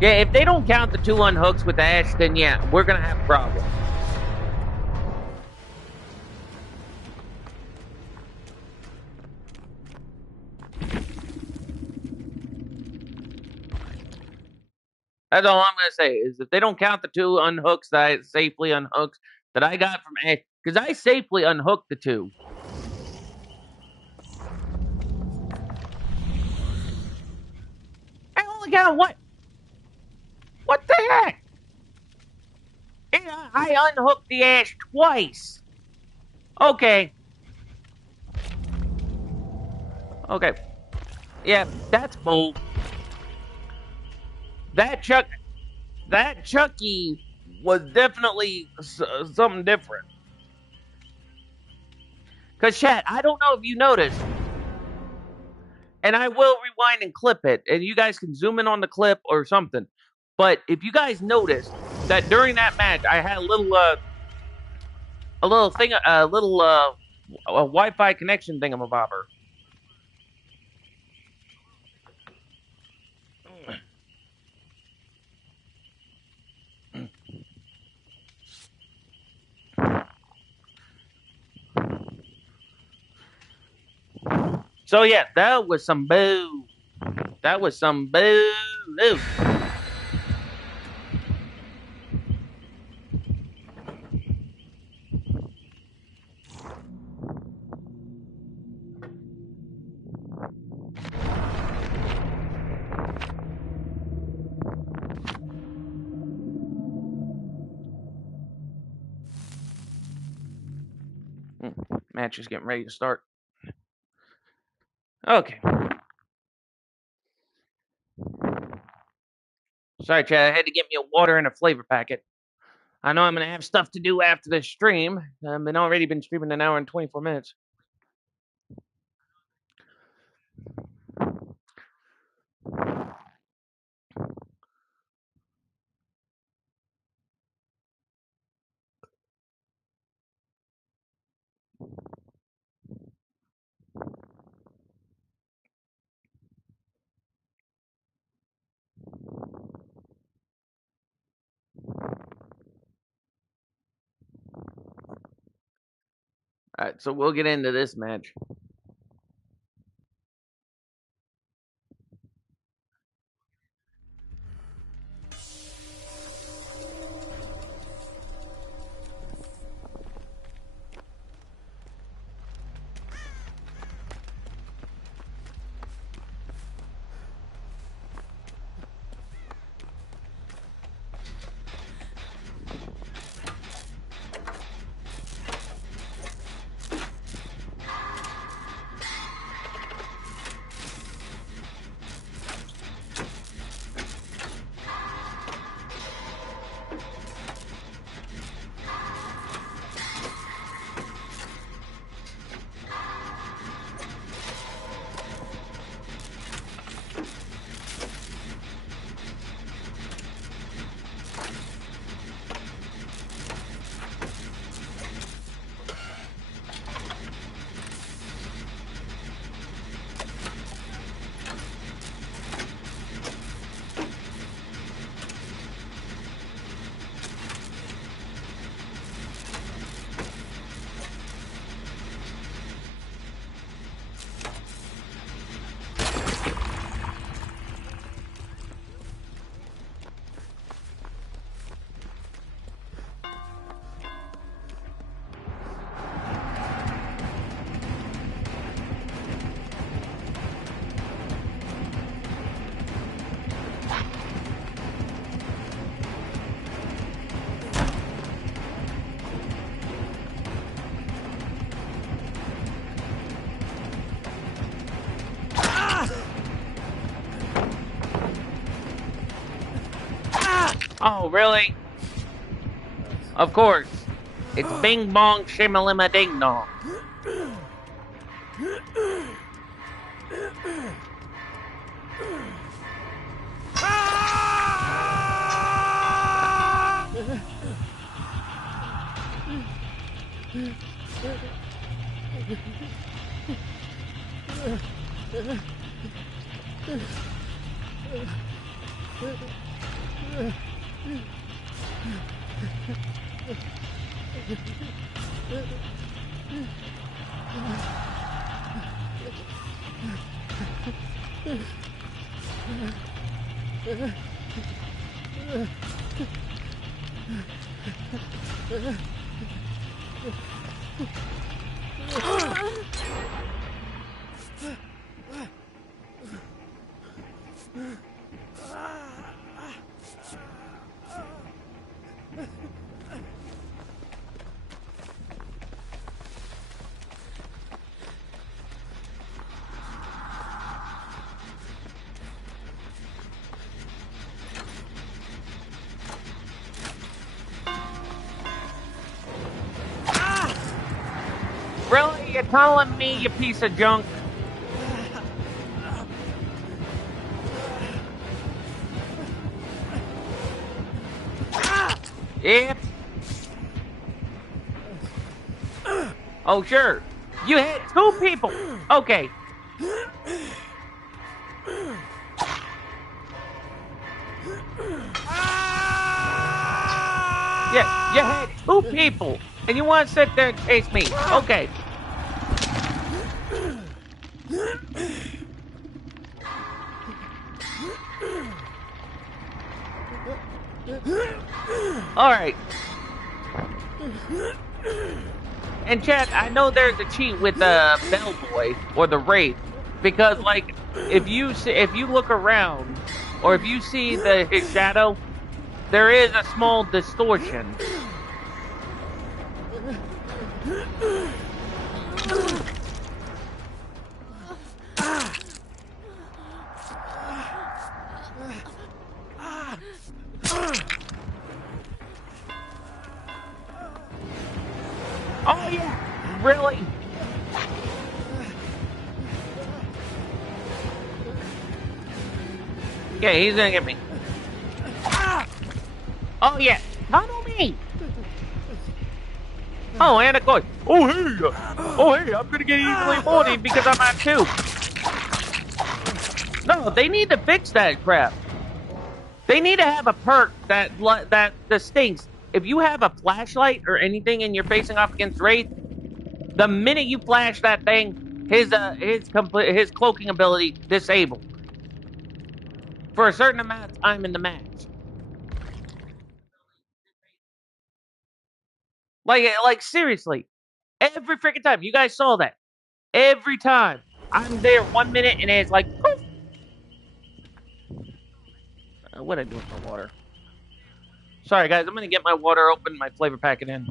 Yeah, if they don't count the 2 unhooks with Ash, then yeah, we're gonna have problems. That's all I'm gonna say is if they don't count the 2 unhooks that I safely unhooked that I got from Ash, because I safely unhooked the 2. I only got what? What the heck? Yeah, I unhooked the Ash twice. Okay. Okay. Yeah, that's bull. That Chucky was definitely something different. Cause chat, I don't know if you noticed, and I will rewind and clip it, and you guys can zoom in on the clip or something. But if you guys noticed that during that match, I had a little thing, a Wi-Fi connection thingamabobber. So yeah, that was some boo. That was some boo. Match is getting ready to start. Okay. Sorry, Chad. I had to get me a water and a flavor packet. I know I'm going to have stuff to do after this stream. I've already been streaming an hour and 24 minutes. All right, so we'll get into this match. Oh, really? Of course. It's Bing Bong Shimalima Ding Dong. Really? You're telling me, you piece of junk? Yep. Oh, sure. You hit 2 people. Okay. Yeah, you hit 2 people. And you want to sit there and chase me. Okay. Alright. And chat, I know there's a cheat with the Bellboy or the Wraith, because like if you look around or if you see his shadow, there is a small distortion. Oh yeah, really? Yeah, he's gonna get me. Oh yeah, tunnel me. Oh, and of course. Oh hey, I'm gonna get easily horny because I'm at 2. No, they need to fix that crap. They need to have a perk that distinct. If you have a flashlight or anything and you're facing off against Wraith, the minute you flash that thing, his cloaking ability disabled for a certain amount of time in the match. Like seriously, every freaking time. You guys saw that. Every time I'm there 1 minute and it's like, poof. What I do with my water? Sorry guys, I'm gonna get my water open, my flavor packet in.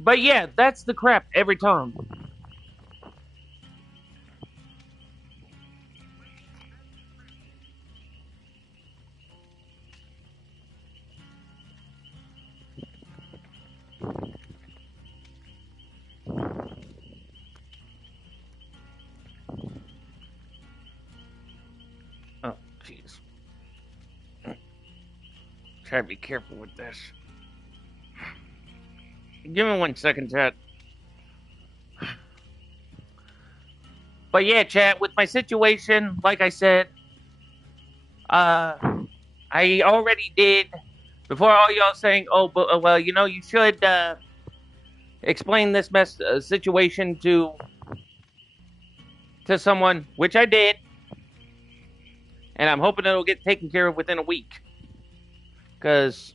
But yeah, that's the crap every time. Oh, jeez. Try to be careful with this. Give me 1 second, chat. But yeah, chat, with my situation, like I said, I already did, before all y'all saying, oh, but, well, you know, you should, explain this situation to someone, which I did, and I'm hoping it'll get taken care of within a week. Because,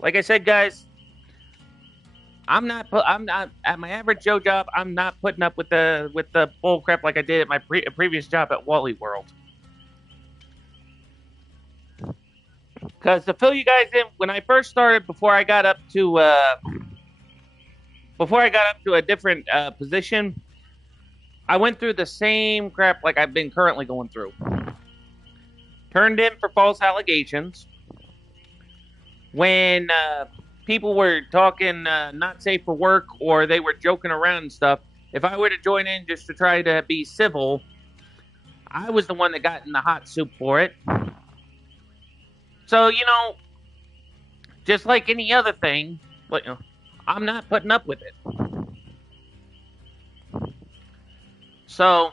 like I said, guys, I'm not at my average Joe job. I'm not putting up with the bull crap like I did at my previous job at Wally World. Because to fill you guys in, when I first started, before I got up to a different position, I went through the same crap like I've been currently going through. Turned in for false allegations. when people were talking not safe for work or they were joking around and stuff, if I were to join in just to try to be civil, I was the one that got in the hot soup for it. So, just like any other thing, I'm not putting up with it. So,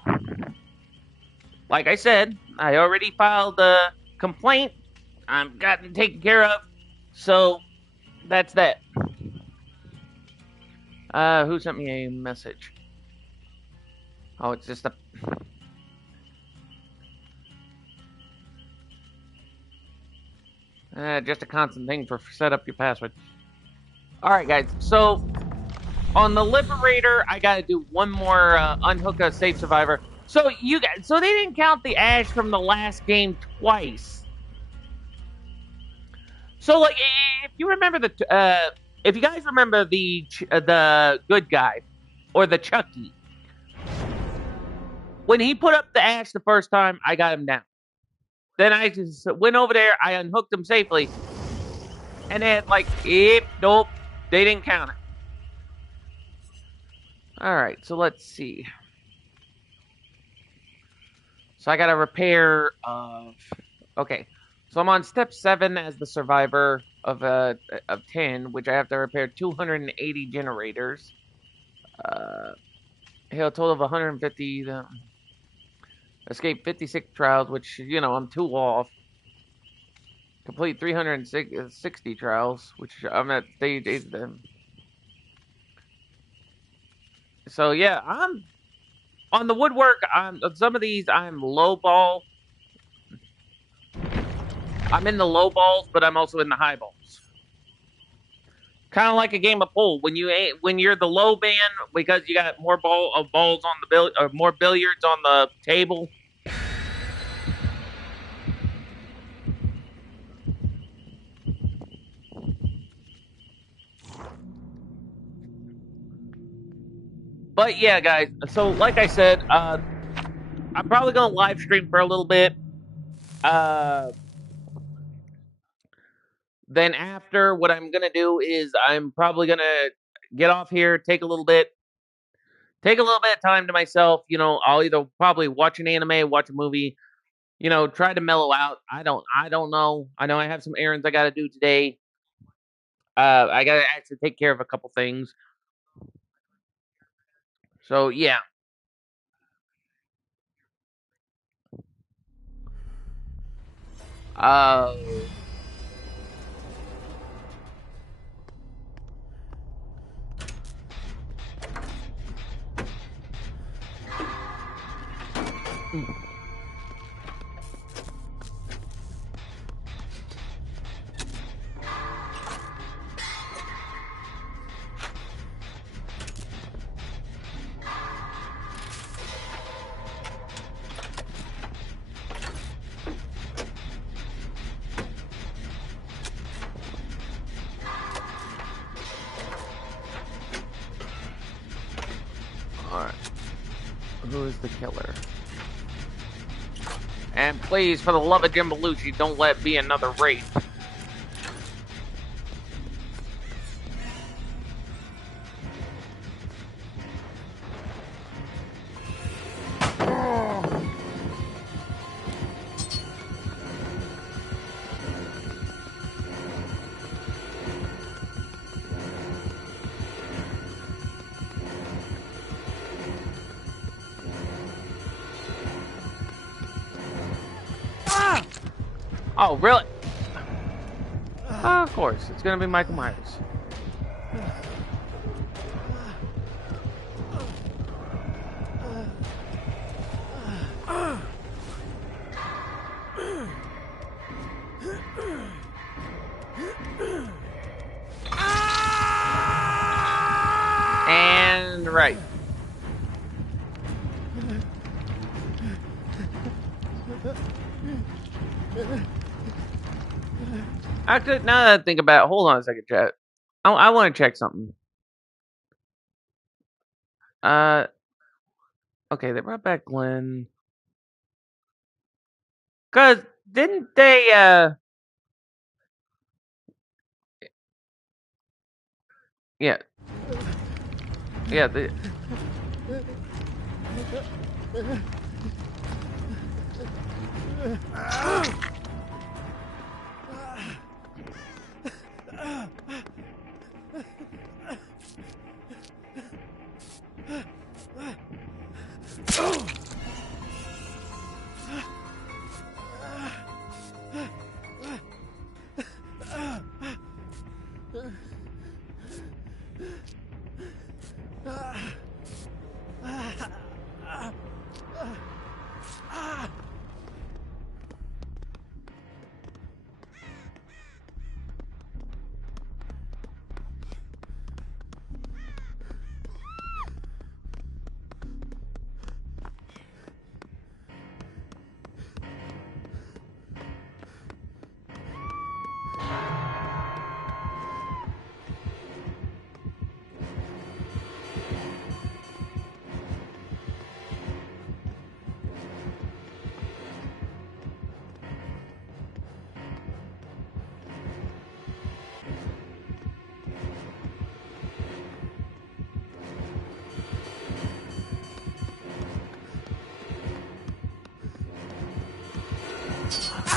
like I said, I already filed a complaint. I've gotten taken care of. So, that's that. Who sent me a message? Oh, it's just just a constant thing for set up your password. All right, guys. So on the Liberator, I got to do one more unhook a safe survivor. So so they didn't count the ash from the last game twice. So like, if you remember if you guys remember the good guy or the Chucky, when he put up the ash the first time, I got him down. Then I just went over there, I unhooked him safely, and then nope, they didn't count it. All right, so let's see. So I got to repair. Okay, so I'm on step 7 as the survivor of 10, which I have to repair 280 generators. Heal a total of 150. Escape 56 trials, which I'm 2 off. Complete 360 trials, which I'm at stage 8 of them. So yeah, I'm on the woodwork. On some of these, I'm low ball. I'm in the low balls, but I'm also in the high balls. Kind of like a game of pool. When you're the low man because you got more balls on the or more billiards on the table. But yeah, guys. So like I said, I'm probably gonna live stream for a little bit. Then after, what I'm gonna do is I'm probably gonna get off here, take a little bit of time to myself. I'll either probably watch an anime, watch a movie. Try to mellow out. I don't know. I know I have some errands I got to do today. I got to actually take care of a couple things. So yeah. Uh, all right. Who is the killer? And please, for the love of Jim Belushi, don't let it be another rape. Oh, really? Of course, it's gonna be Michael Myers. And right. Actually, now that I think about it, hold on a second, chat. I want to check something. Uh, okay, they brought back Glenn. Cause didn't they? Yeah. Yeah.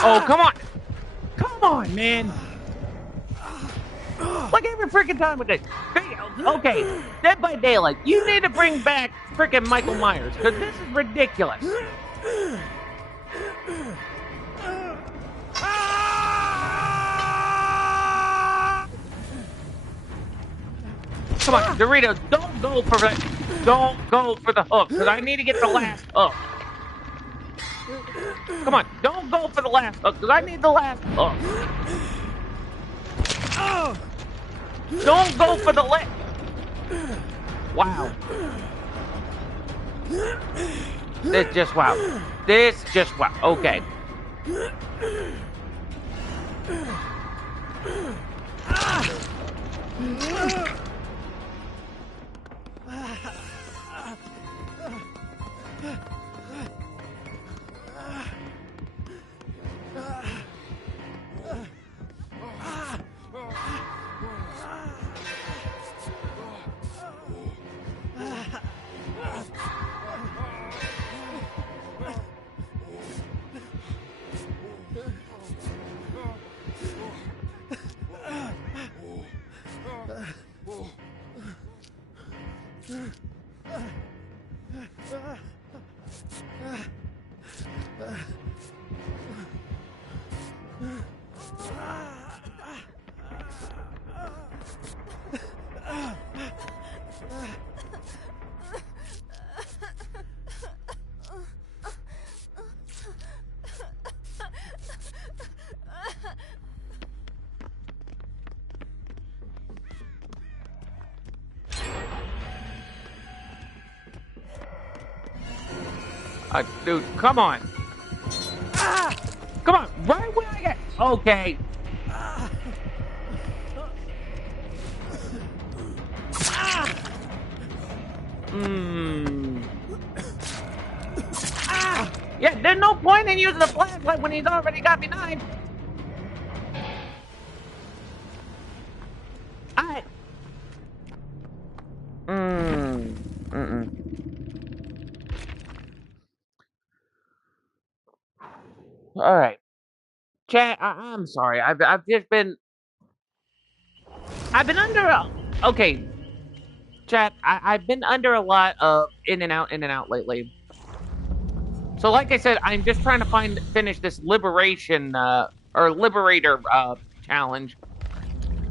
Oh, come on! Come on, man! Like every freaking time with this. Okay, Dead by Daylight, you need to bring back freaking Michael Myers, because this is ridiculous. Come on, Doritos, don't go for the hook, because I need to get the last hook. Come on, don't go for the last hook, because I need the last hook. Don't go for the last. Wow. This just wow. This just wow. Okay. Dude, come on. Come on, right where I get. Okay. Yeah, there's no point in using the flashlight when he's already got me knifed. All right, chat. I'm sorry. I've just been. I've been under. Okay, chat. I've been under a lot of in and out lately. So, like I said, I'm just trying to finish this liberation or liberator challenge,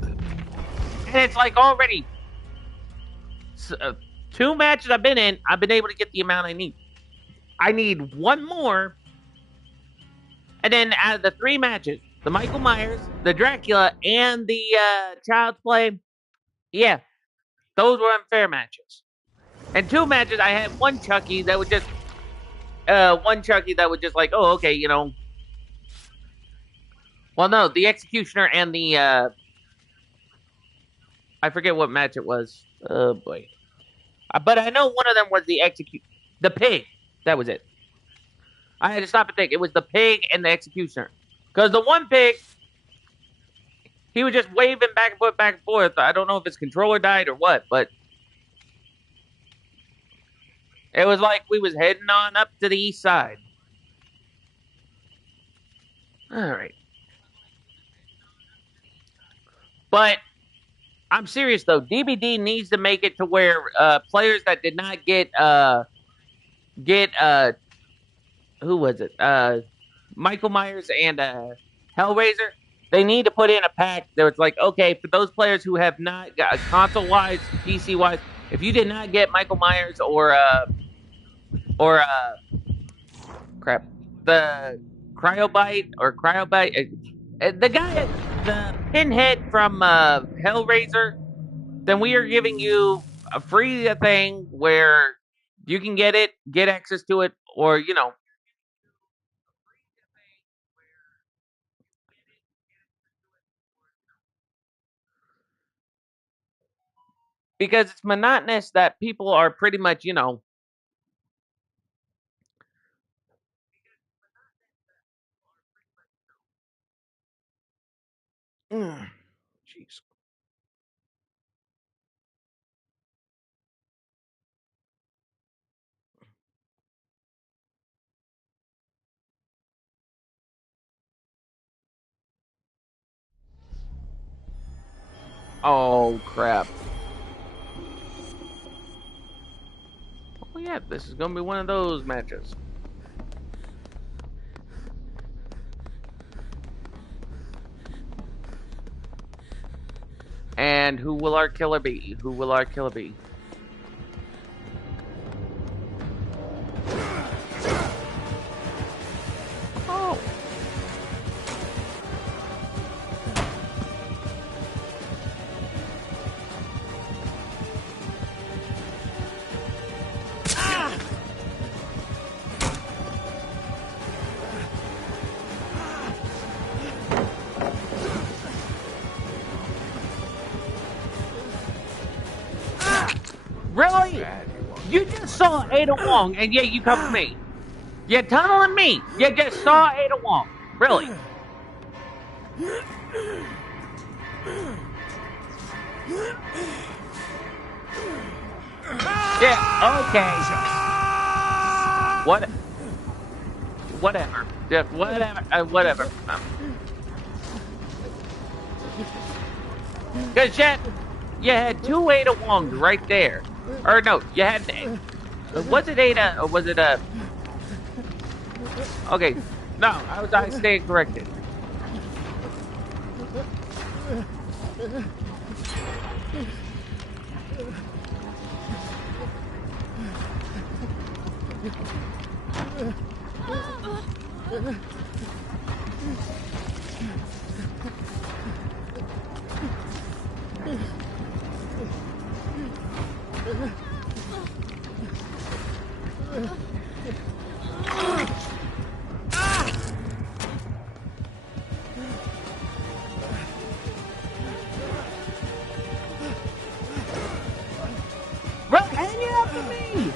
and it's like already 2 matches I've been in. I've been able to get the amount I need. I need one more. And then out of the 3 matches, the Michael Myers, the Dracula, and the Child's Play, yeah, those were unfair matches. And 2 matches, I had one Chucky that would just, like, oh, okay, you know. Well, no, the Executioner and the, I forget what match it was. Oh boy, but I know one of them was the pig. That was it. I had to stop and think. It was the pig and the Executioner, because the one pig, he was just waving back and forth, back and forth. I don't know if his controller died or what, but it was like we was heading on up to the east side. All right. But I'm serious though. DBD needs to make it to where players that did not get who was it? Michael Myers and Hellraiser. They need to put in a pack that was like, okay, for those players who have not got console wise, PC wise, if you did not get Michael Myers or crap, the Cryobite, the guy, the Pinhead from Hellraiser, then we are giving you a free thing where you can get it, get access to it, or because it's monotonous that people are pretty much, jeez. Oh crap. Oh yeah, this is gonna be one of those matches. And who will our killer be? Who will our killer be? Oh. Really? You just saw Ada Wong, and yet you come to me. You're tunneling me. You just saw Ada Wong. Really? Yeah. Okay. What? Whatever. Just whatever. Whatever. Because you had two Ada Wongs right there. Or no, you had. Was it Ada or was it a? Okay, no, I stand corrected. Bro, hang up for me!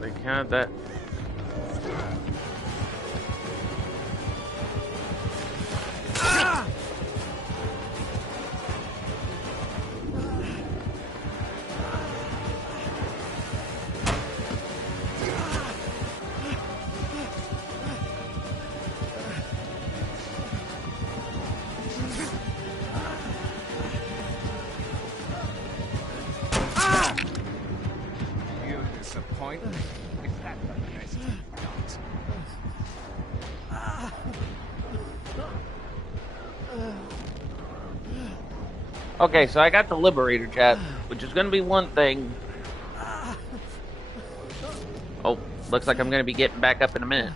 They can't that. You disappoint me. Is that the best you got? Okay, so I got the Liberator chat, which is going to be one thing. Oh, looks like I'm going to be getting back up in a minute.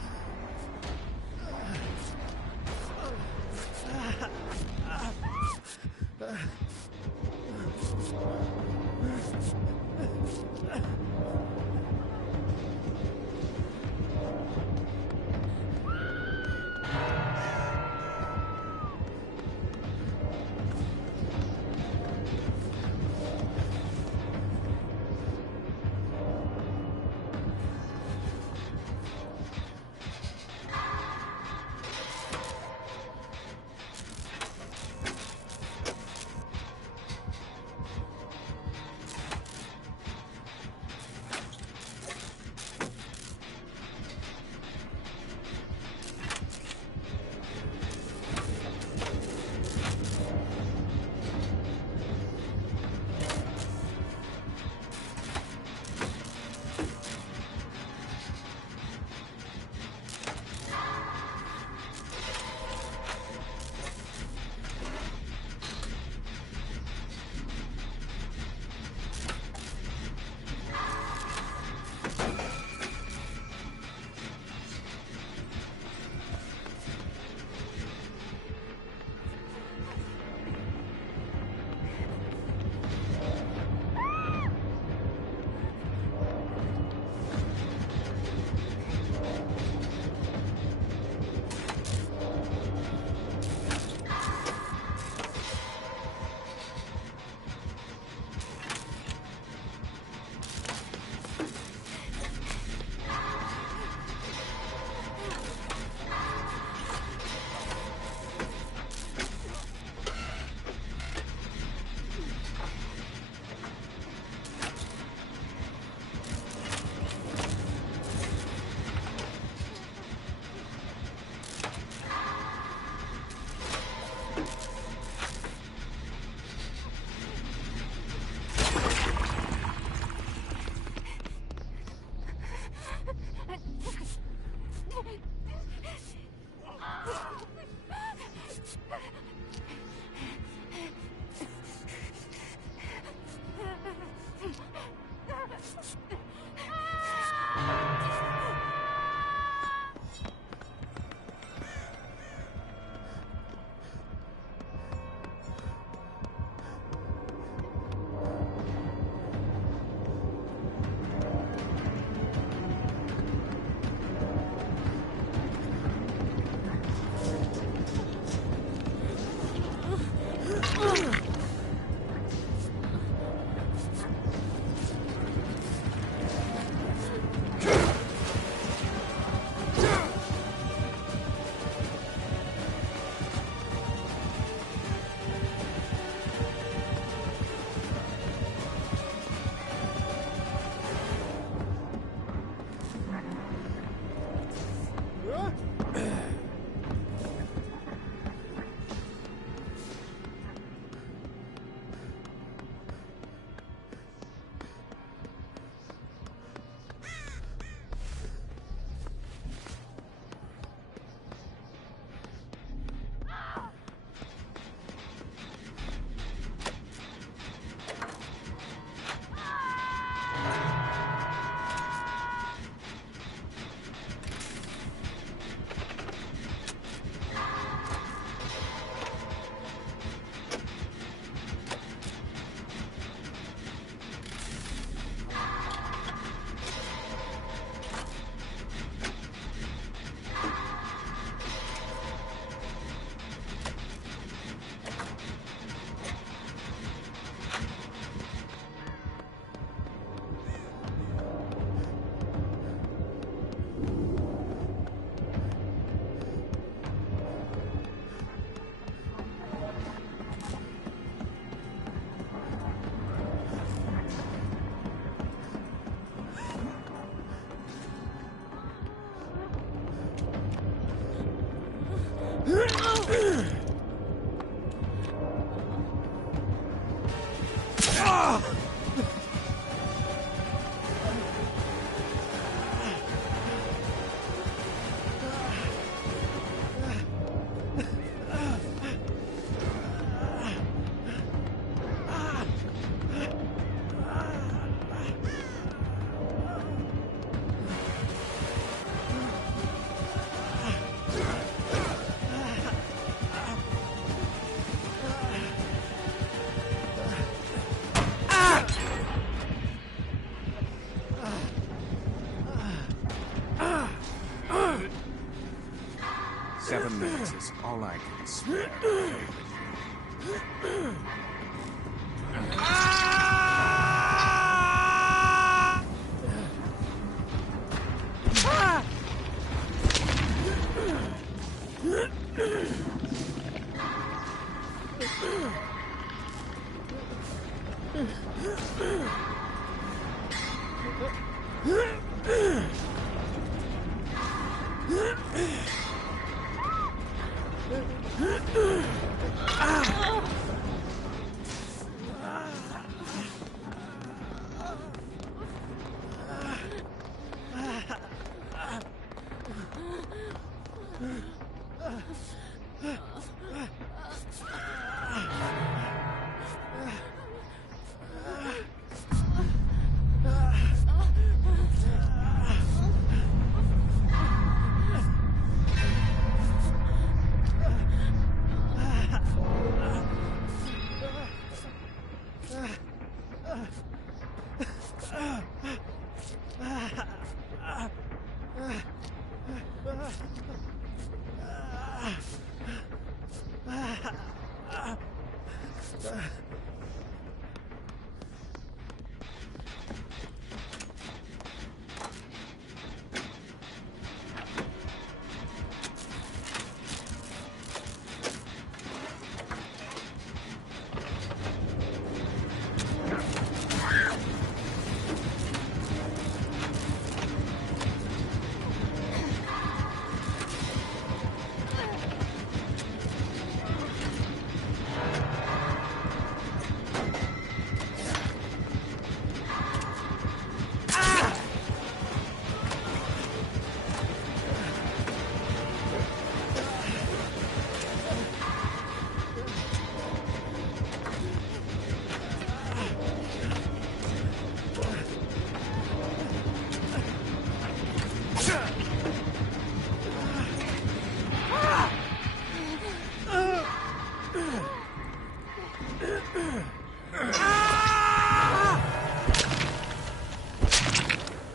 7 minutes is all I can spare.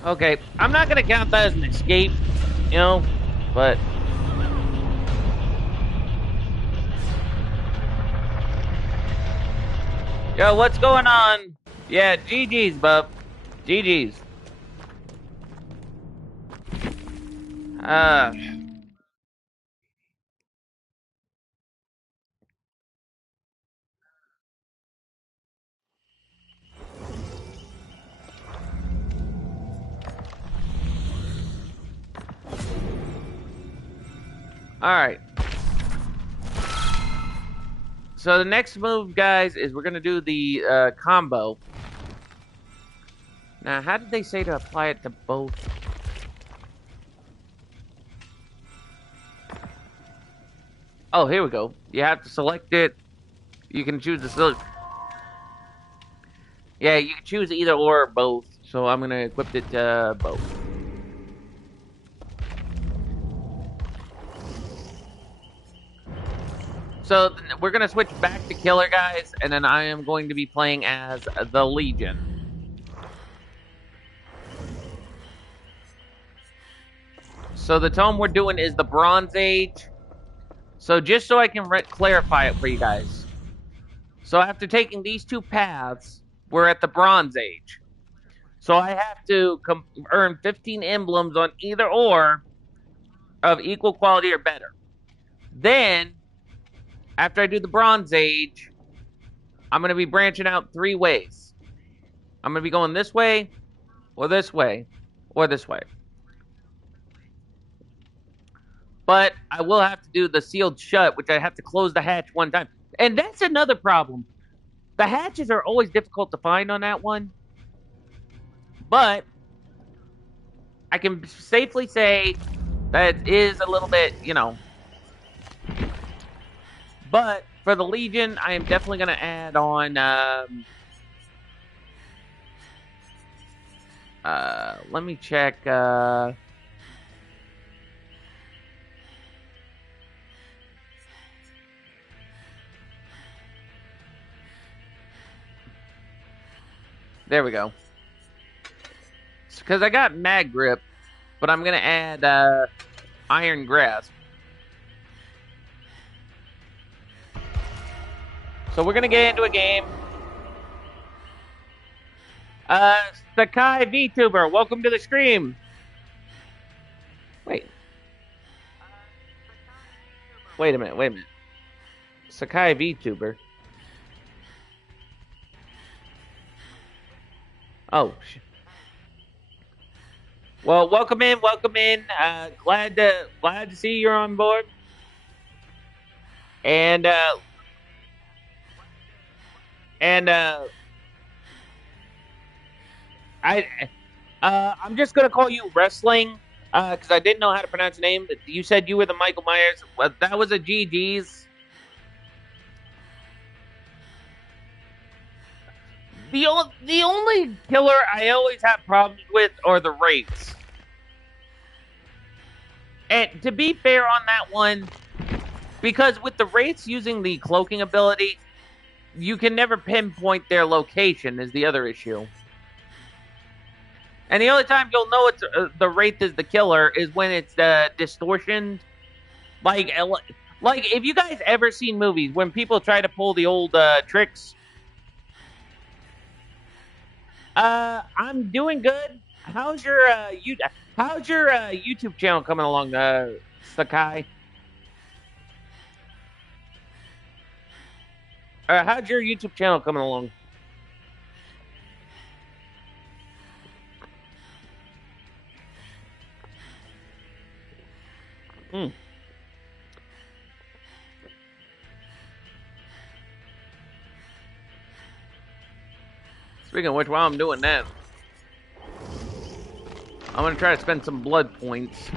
Okay, I'm not gonna count that as an escape, you know, but yo, what's going on? Yeah, GG's, bub. GG's. Uh, all right. So the next move, guys, is we're gonna do the combo. Now, how did they say to apply it to both? Oh, here we go. You have to select it. You can choose the select. Yeah, you can choose either or both. So I'm gonna equip it to both. So we're gonna switch back to Killer, guys, and then I am going to be playing as the Legion. So the tome we're doing is the Bronze Age. So just so I can clarify it for you guys. So after taking these two paths, we're at the Bronze Age. So I have to earn 15 emblems on either or of equal quality or better. Then, after I do the Bronze Age, I'm going to be branching out 3 ways. I'm going to be going this way, or this way, or this way. but I will have to do the sealed shut, which I have to close the hatch one time. And that's another problem. The hatches are always difficult to find on that one, but I can safely say that it is a little bit, But for the Legion, I am definitely going to add on. Let me check. There we go. Because I got Mag Grip, but I'm going to add Iron Grasp. So we're going to get into a game. Sakai VTuber, welcome to the stream. Wait a minute. Sakai VTuber. Oh, well, welcome in. Glad to see you're on board. And I'm just gonna call you Wrestling because I didn't know how to pronounce your name. You said you were the Michael Myers. Well, that was a GG's. The only killer I always have problems with are the Wraiths. And to be fair on that one, because with the Wraiths using the cloaking ability, you can never pinpoint their location is the other issue. And the only time you'll know it's the Wraith is the killer is when it's distortioned. Like if you guys ever seen movies when people try to pull the old tricks. I'm doing good. How's your YouTube channel coming along, Sakai? How's your YouTube channel coming along? Hmm. Speaking of which, while I'm doing that, I'm gonna try to spend some blood points.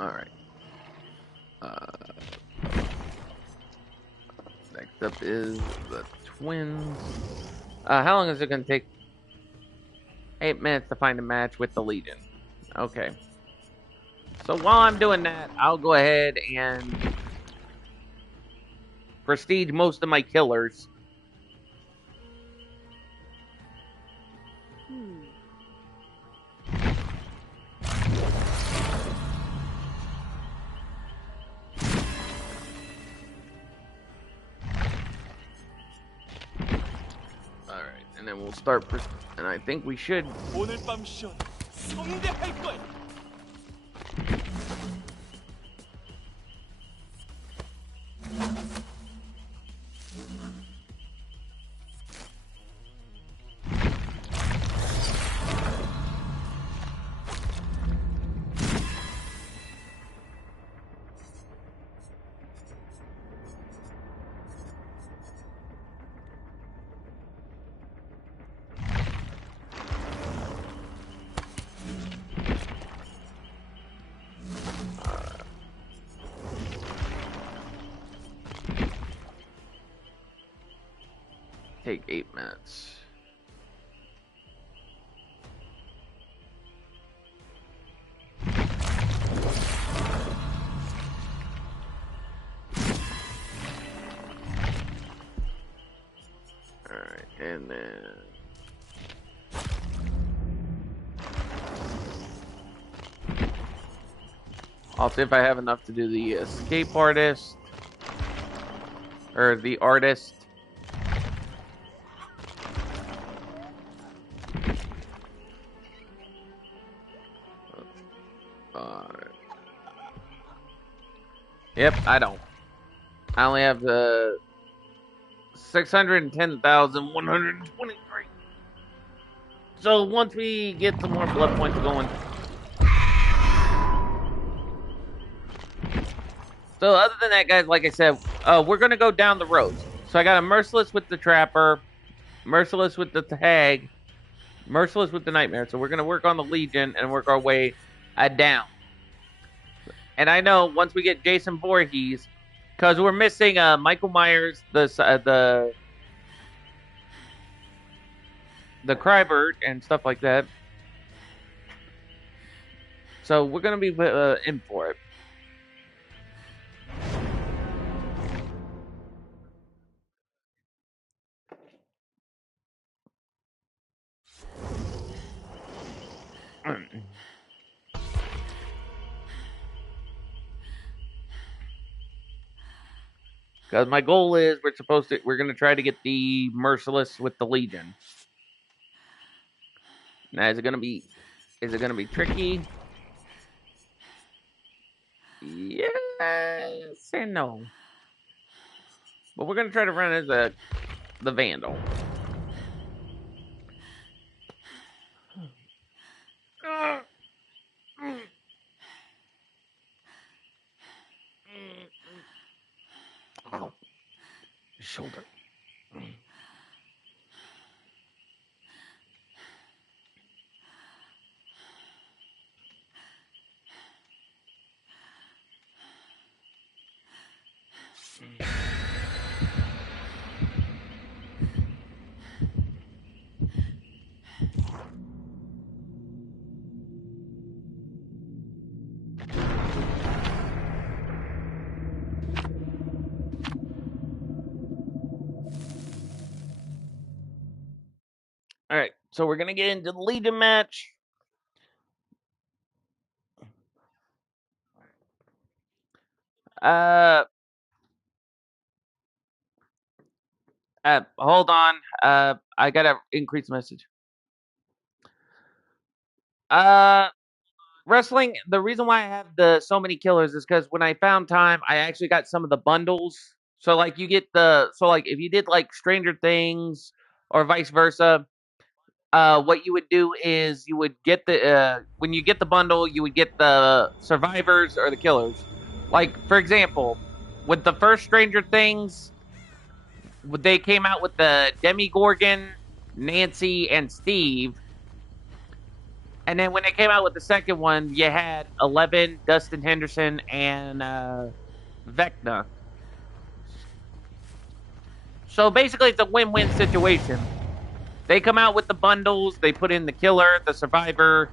Alright. Next up is the twins. How long is it going to take? 8 minutes to find a match with the Legion. Okay. So while I'm doing that, I'll go ahead and prestige most of my killers. Alright, and then we'll start, and I think we should. 오늘 밤 쇼는 성대할 거야. Take 8 minutes. I'll see if I have enough to do the escape artist. Or the artist. Yep, I don't. I only have the 610,123. So once we get some more blood points going. So other than that, guys, like I said, we're gonna go down the roads. So I got a merciless with the trapper, merciless with the tag, merciless with the nightmare. So we're gonna work on the Legion and work our way down. And I know once we get Jason Voorhees, because we're missing Michael Myers, the Crybird and stuff like that. So we're gonna be in for it. Because my goal is we're gonna try to get the merciless with the Legion. Now is it gonna be tricky? Yes and no. But we're gonna try to run as the Vandal. Oh, shoulder. All right, so we're gonna get into the Legion match. Uh, hold on. I gotta increase the message. Wrestling. The reason why I have so many killers is because when I found time, I actually got some of the bundles. So like you get like if you did like Stranger Things or vice versa, what you would do is you would get when you get the bundle, you would get the survivors or the killers. Like for example, with the first Stranger Things, they came out with the Demigorgon, Nancy, and Steve. And then when they came out with the second one, you had 11, Dustin Henderson, and Vecna. So basically, it's a win-win situation. They come out with the bundles, they put in the killer, the survivor,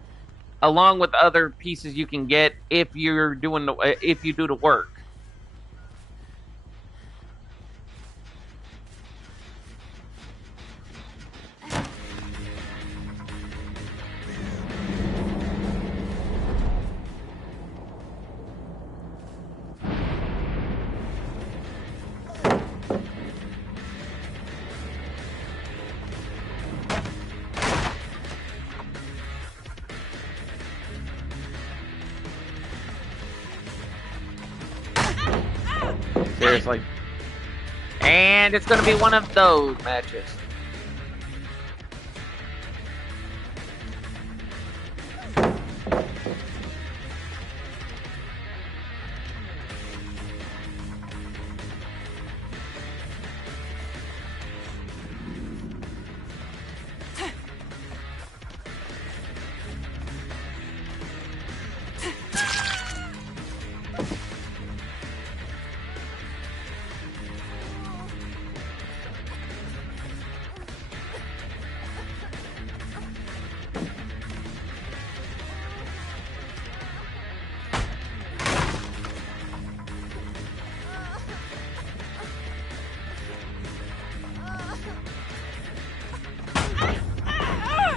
along with other pieces you can get if you do the work. Seriously. And it's going to be one of those matches.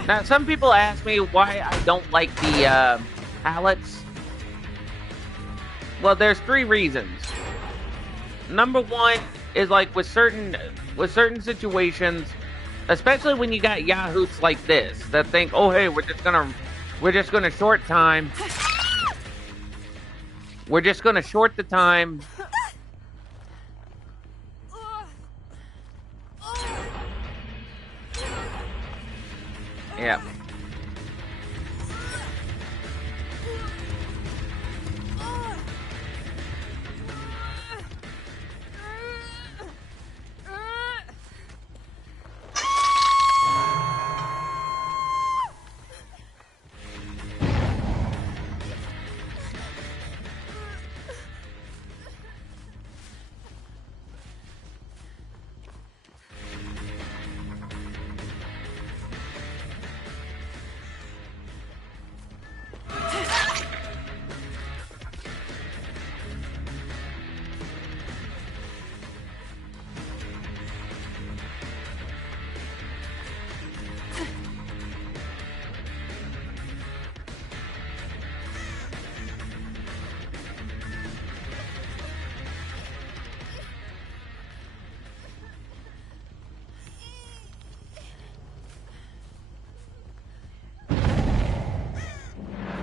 Now, some people ask me why I don't like the pallets. Well, there's three reasons. Number one is like with certain situations, especially when you got yahoos like this that think, oh hey, we're just gonna short time. We're just gonna short the time. Yeah.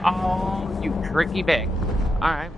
Oh, you tricky big. All right.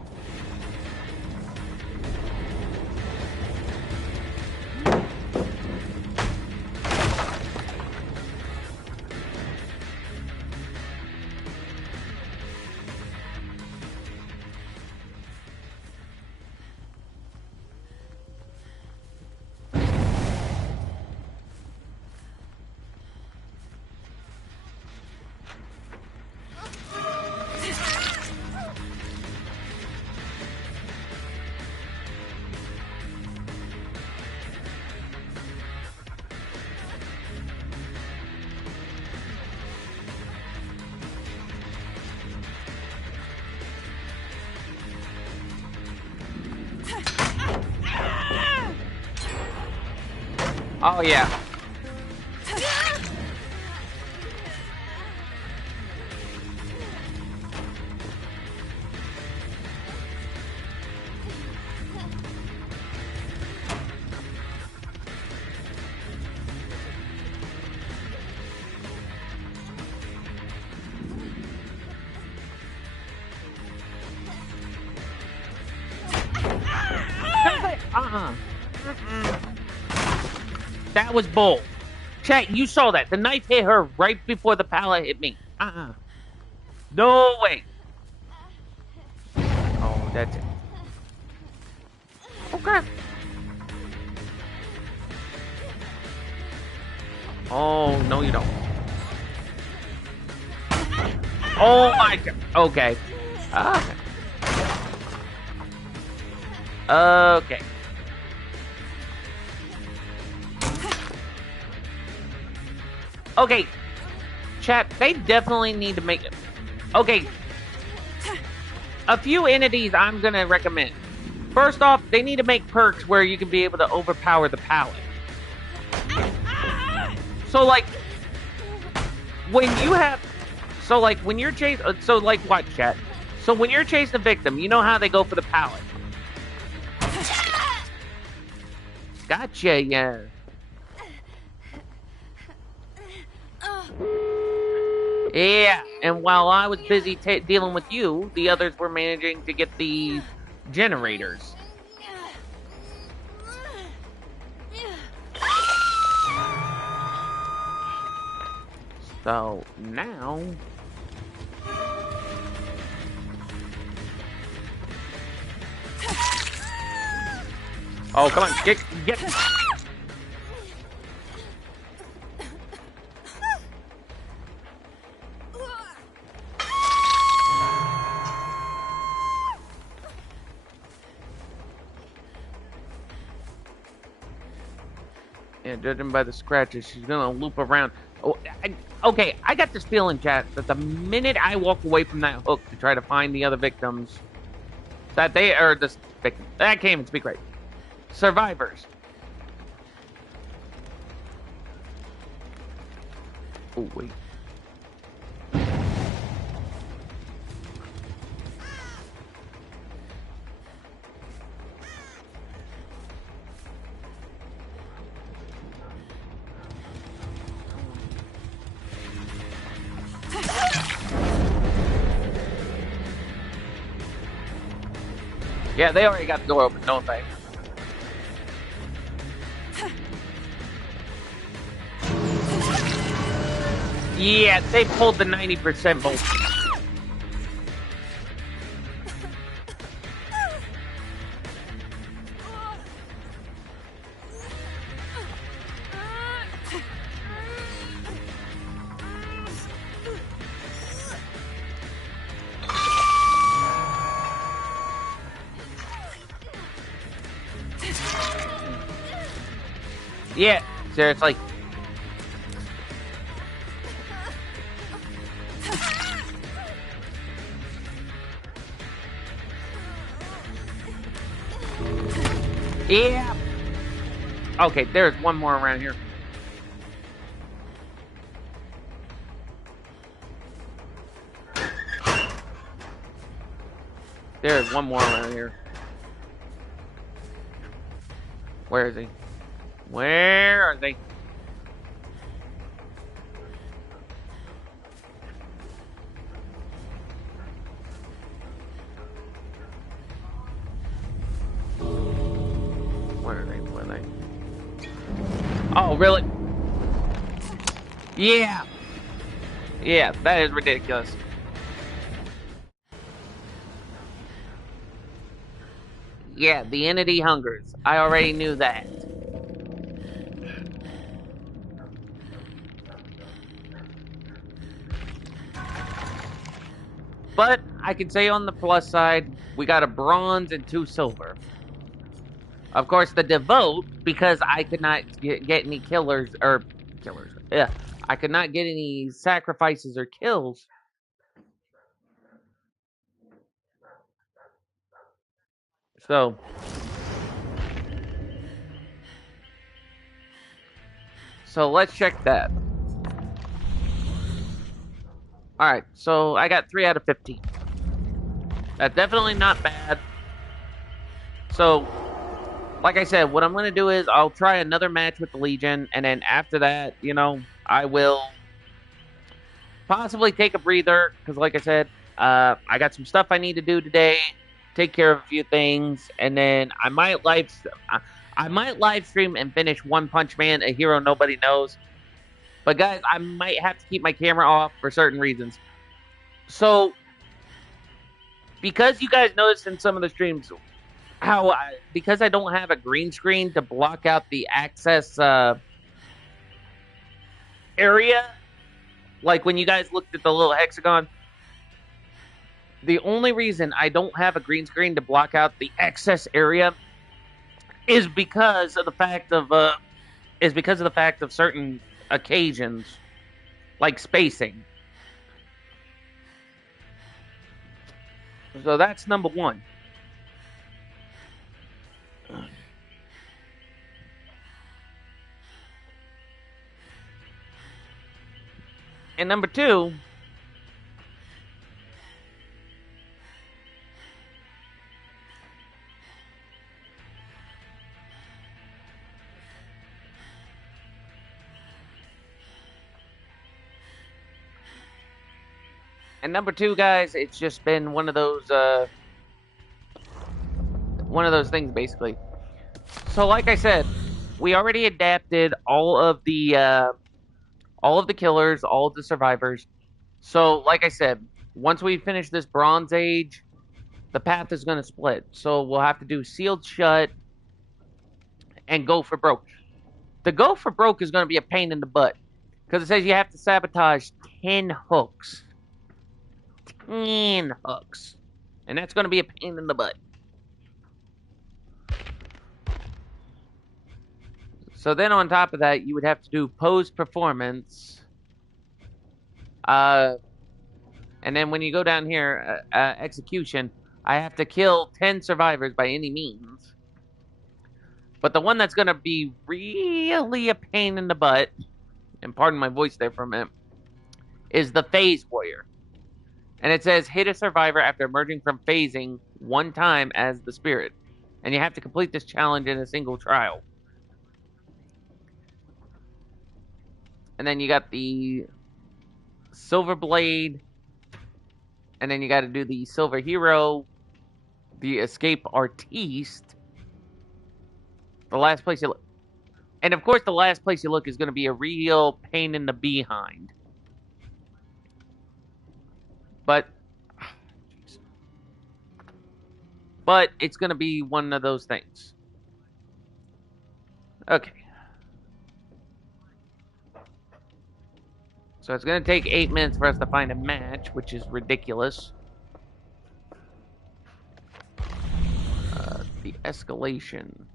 Oh yeah. Uh-uh. That was bold. Chat, you saw that. The knife hit her right before the pallet hit me. No way. Oh, that's it. Okay. Oh, no you don't. Oh my god. Okay. Okay. Okay. Okay. Chat, they definitely need to make it. Okay. A few entities I'm gonna recommend. First off, they need to make perks where you can be able to overpower the pallet. So like, when you have, so like when you're chasing, so like what, chat? So when you're chasing a victim, you know how they go for the pallet. Gotcha, yeah. Yeah, and while I was busy dealing with you, the others were managing to get the generators. So now, oh come on, get. Yeah, judging by the scratches, she's gonna loop around. Oh, okay, I got this feeling, chat, that the minute I walk away from that hook to try to find the other victims, that they are the victim. I can't even speak right. Survivors. Oh wait. Yeah, they already got the door open, don't they? Yeah, they pulled the 90% bolt. Yeah, seriously. Yeah. Okay, there's one more around here. There's one more around here. Where is he? Where are they? Where are they? Where are they? Oh, really? Yeah. Yeah, that is ridiculous. Yeah, the entity hungers. I already knew that. But I can say on the plus side, we got a bronze and 2 silver. Of course, the devote, because I could not get any killers, or killers. Yeah, I could not get any sacrifices or kills. So, let's check that. Alright, so I got 3 out of 15. That's definitely not bad. So, like I said, what I'm going to do is I'll try another match with the Legion, and then after that, I will possibly take a breather, because like I said, I got some stuff I need to do today, take care of a few things, and then I might live stream and finish One Punch Man, a hero nobody knows. But guys, I might have to keep my camera off for certain reasons. So, because you guys noticed in some of the streams how because I don't have a green screen to block out the access area, like when you guys looked at the little hexagon, the only reason I don't have a green screen to block out the access area is because of the fact of certain occasions, like spacing. So that's number one. And number two, guys, it's just been one of those things basically. So like I said, we already adapted all of the killers, all of the survivors. So like I said, once we finish this Bronze Age, the path is going to split. So we'll have to do Sealed Shut and Go for Broke. The Go for Broke is going to be a pain in the butt because it says you have to sabotage 10 hooks. 10 hooks. And that's going to be a pain in the butt. So then on top of that, you would have to do post performance. And then when you go down here, execution, I have to kill 10 survivors by any means. But the one that's going to be really a pain in the butt, and pardon my voice there for a minute, is the Phase Warrior. And it says hit a survivor after emerging from phasing one time as the spirit. And you have to complete this challenge in a single trial. And then you got the Silver Blade. And then you got to do the Silver Hero. the escape artiste, the last place you look. And of course, the last place you look is going to be a real pain in the behind. But, but it's going to be one of those things. Okay. So it's going to take 8 minutes for us to find a match, which is ridiculous. The escalation.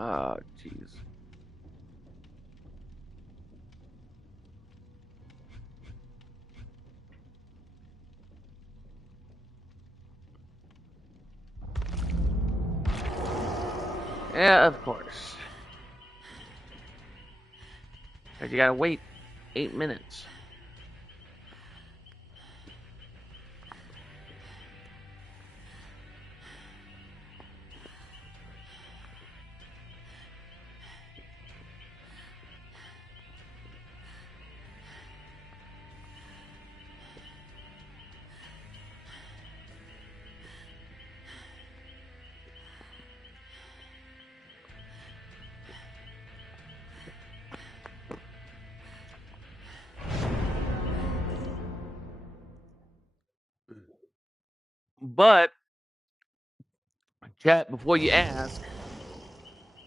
Oh, jeez. Yeah, of course. Because you gotta wait 8 minutes. But, chat, before you ask,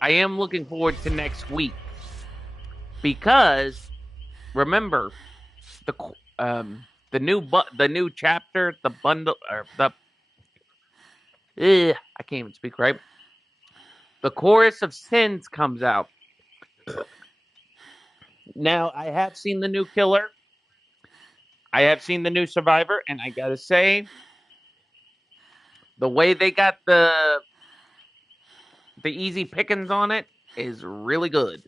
I am looking forward to next week. Because, remember, the new chapter, the bundle, or I can't even speak right. The Chorus of Sins comes out. Now, I have seen the new Killer. I have seen the new Survivor, and I gotta say, the way they got the easy pickings on it is really good.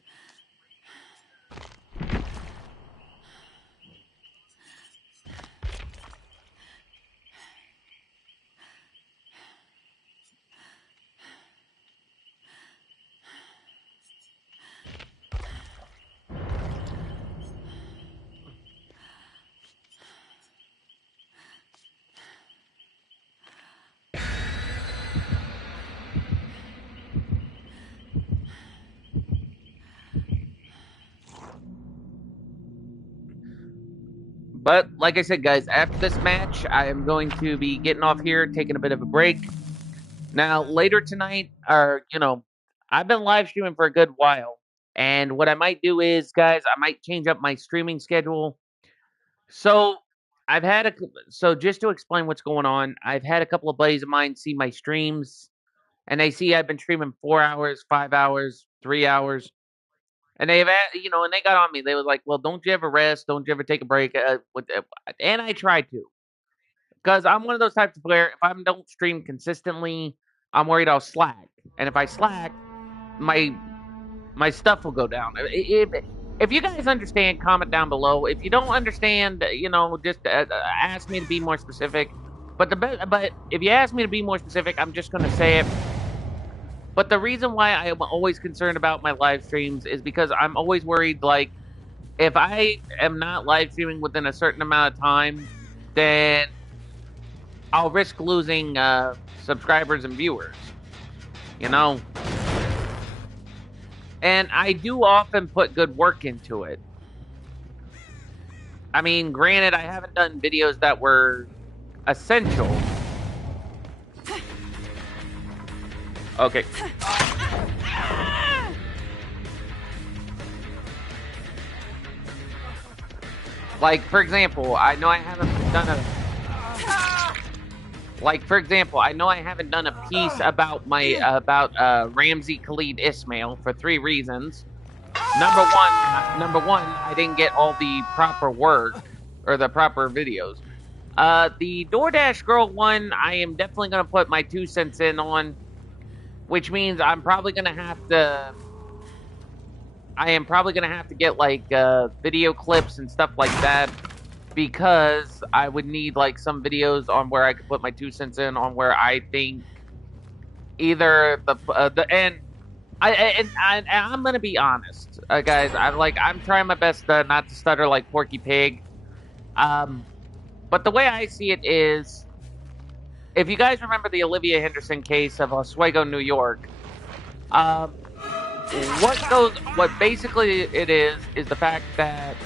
But like I said, guys, after this match, I am going to be getting off here, taking a bit of a break. Now, later tonight, I've been live streaming for a good while. And what I might do is, guys, I might change up my streaming schedule. So so just to explain what's going on, I've had a couple of buddies of mine see my streams, and they see I've been streaming 4 hours, 5 hours, 3 hours, and and they got on me. They was like, "Well, don't you ever rest? Don't you ever take a break?" And I tried to, because I'm one of those types of player. If I don't stream consistently, I'm worried I'll slack, and if I slack, my stuff will go down. If you guys understand, comment down below. If you don't understand, just ask me to be more specific. But if you ask me to be more specific, I'm just going to say it. But the reason why I am always concerned about my live streams is because I'm always worried, like, if I am not live streaming within a certain amount of time, then I'll risk losing subscribers and viewers. You know? And I do often put good work into it. I mean, granted, I haven't done videos that were essential. Okay. Like, for example, I know I haven't done a... Like, for example, I know I haven't done a piece about Ramsey Khalid Ismail for 3 reasons. Number one, I didn't get all the proper work or the proper videos. The DoorDash girl one, I am definitely gonna put my 2 cents in on, which means I am probably gonna have to get like video clips and stuff like that, because I would need like some videos on where I could put my 2 cents in on where I think either the and I'm gonna be honest, guys. I'm trying my best not to stutter like Porky Pig. But the way I see it is, if you guys remember the Olivia Henderson case of Oswego, New York, what basically it is the fact that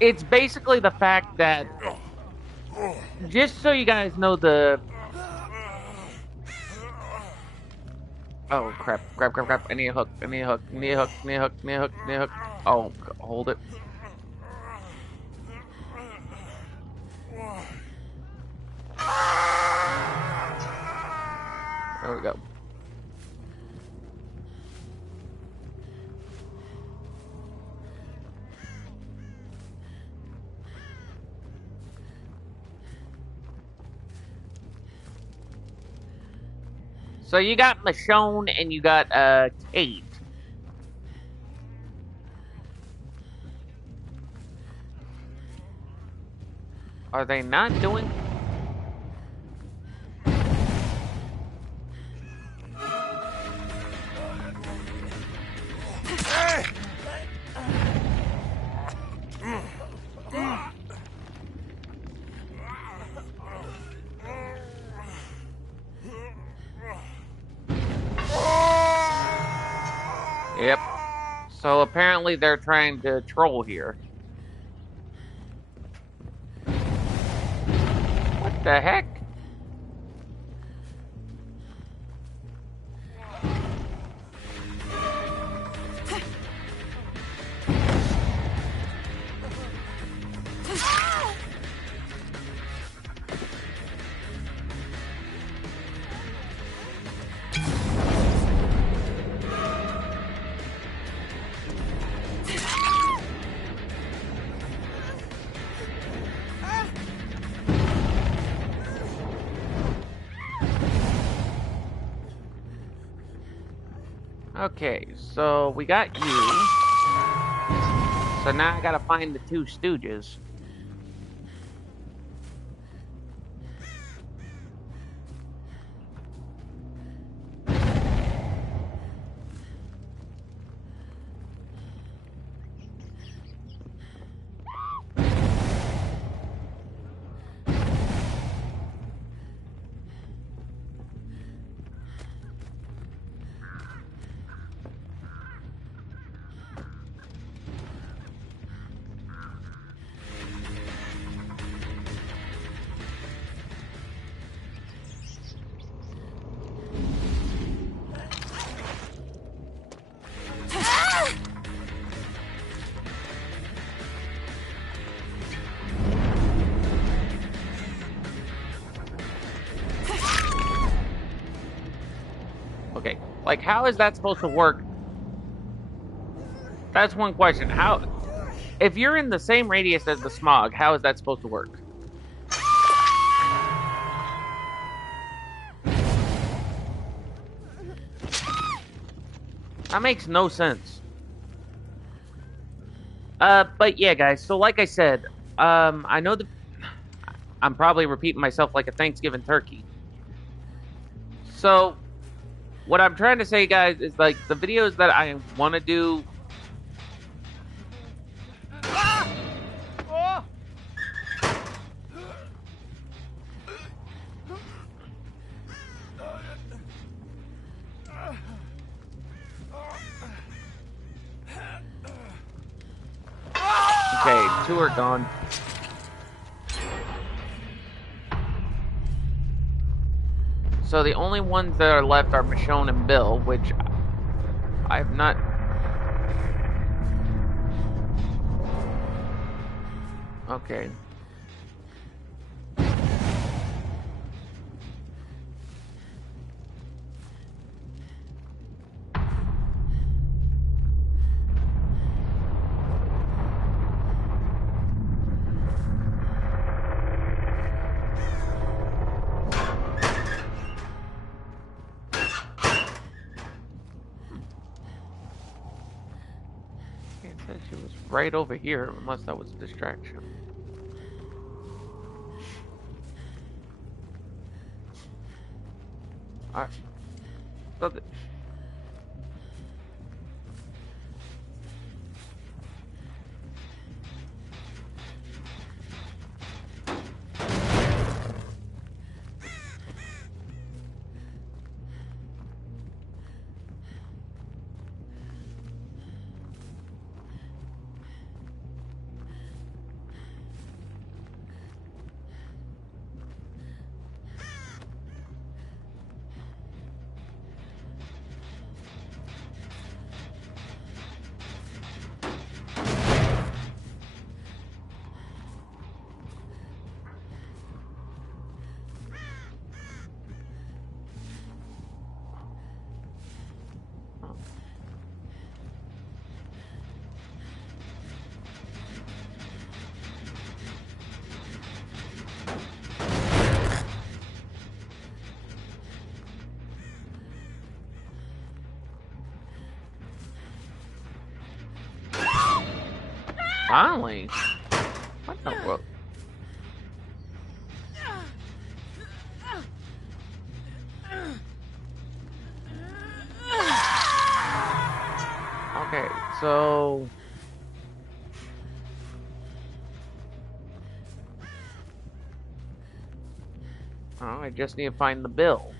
it's basically the fact that, just so you guys know the... Oh, crap. I need a hook. Oh, hold it. There we go. So you got Michonne and you got Kate. Are they not doing... Yep. So apparently they're trying to troll here. What the heck? Okay, so we got you. So now I gotta find the 2 Stooges. Okay, like, how is that supposed to work? That's one question. How... If you're in the same radius as the smog, how is that supposed to work? That makes no sense. But yeah, guys, so like I said, I know that I'm probably repeating myself like a Thanksgiving turkey. So, what I'm trying to say, guys, is like the videos that I want to do. Oh! Okay, 2 are gone. So the only ones that are left are Michonne and Bill, which I've not. Okay. It says she was right over here, unless that was a distraction. Alright. So finally. What the world? Okay, so oh, I just need to find the bill.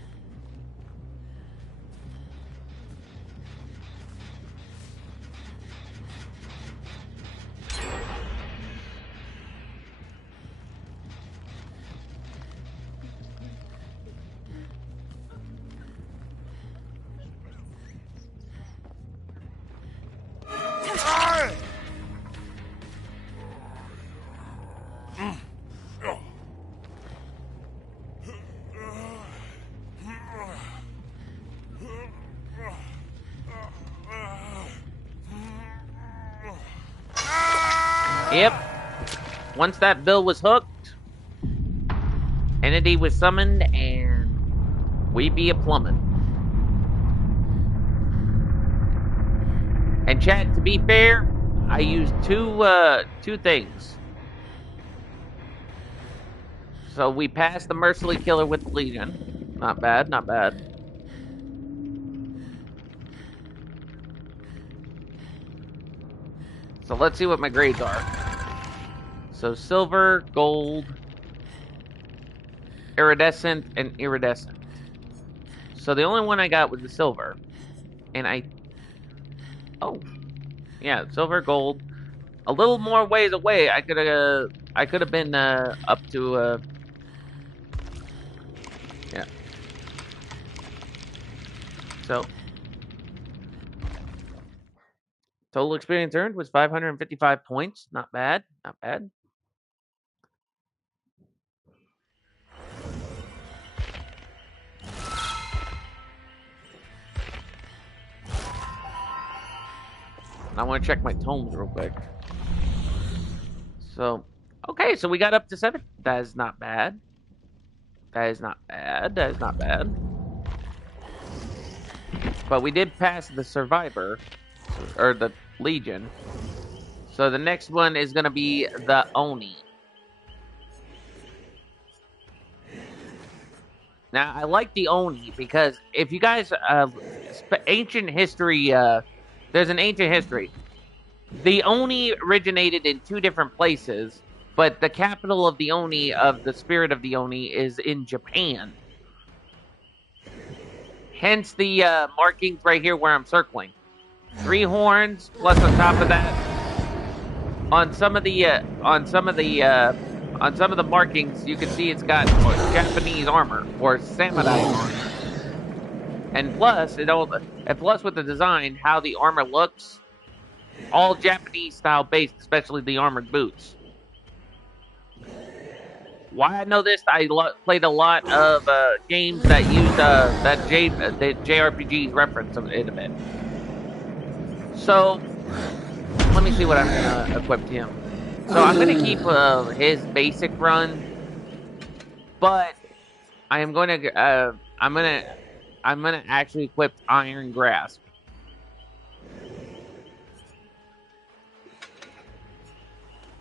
Yep. Once that bill was hooked, entity was summoned, and we be a plummet. And chat, to be fair, I used two things. So we passed the merciless killer with the Legion. Not bad, not bad. So let's see what my grades are. So silver, gold, iridescent, and iridescent. So the only one I got was the silver. And oh, yeah, silver, gold. A little more ways away, I could have been up to yeah. So total experience earned was 555 points. Not bad, not bad. I want to check my tomes real quick. So, okay, so we got up to 7. That is not bad. That is not bad. That is not bad. But we did pass the Survivor, or the Legion. So the next one is going to be the Oni. Now, I like the Oni because if you guys, ancient history, there's an ancient history. The Oni originated in two different places, but the capital of the Oni, of the spirit of the Oni, is in Japan. Hence the markings right here where I'm circling. 3 horns, plus on top of that, on some of the markings, you can see it's got Japanese armor or samurai armor. And plus, with the design, how the armor looks, all Japanese style based, especially the armored boots. Why I know this? I played a lot of games that used that JRPGs reference it a bit. So let me see what I'm gonna equip to him. So I'm gonna keep his basic run, but I am going to I'm gonna actually equip Iron Grasp.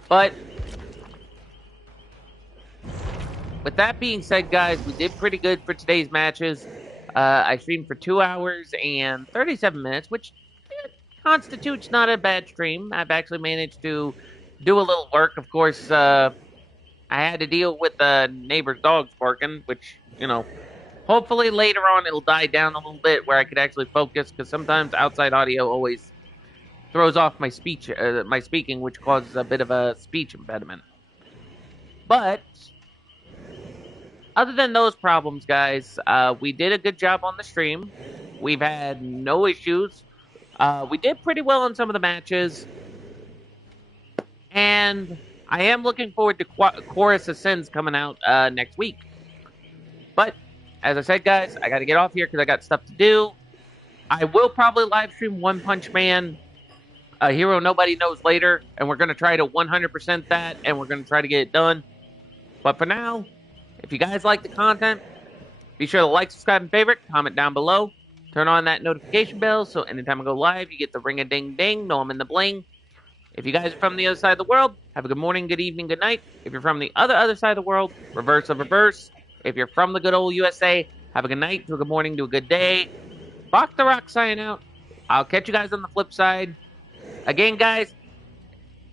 But with that being said, guys, we did pretty good for today's matches. I streamed for 2 hours and 37 minutes, which constitutes not a bad stream. I've actually managed to do a little work. Of course, I had to deal with the neighbor's dogs barking, which, hopefully later on it'll die down a little bit where I could actually focus, because sometimes outside audio always throws off my speaking, which causes a bit of a speech impediment. But other than those problems, guys, we did a good job on the stream. We've had no issues. We did pretty well on some of the matches. And I am looking forward to Chorus of Sins coming out next week. But, as I said, guys, I got to get off here because I got stuff to do. I will probably live stream One Punch Man, a hero nobody knows later. And we're going to try to 100% that. And we're going to try to get it done. But for now, if you guys like the content, be sure to like, subscribe, and favorite. Comment down below. Turn on that notification bell so anytime I go live, you get the ring-a-ding-ding. Know I'm in the bling. If you guys are from the other side of the world, have a good morning, good evening, good night. If you're from the other side of the world, reverse of reverse. If you're from the good old USA, have a good night, to a good morning, to a good day. Bach the Rock signing out. I'll catch you guys on the flip side. Again, guys,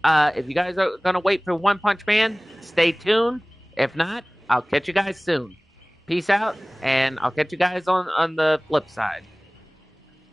if you guys are going to wait for One Punch Man, stay tuned. If not, I'll catch you guys soon. Peace out, and I'll catch you guys on the flip side.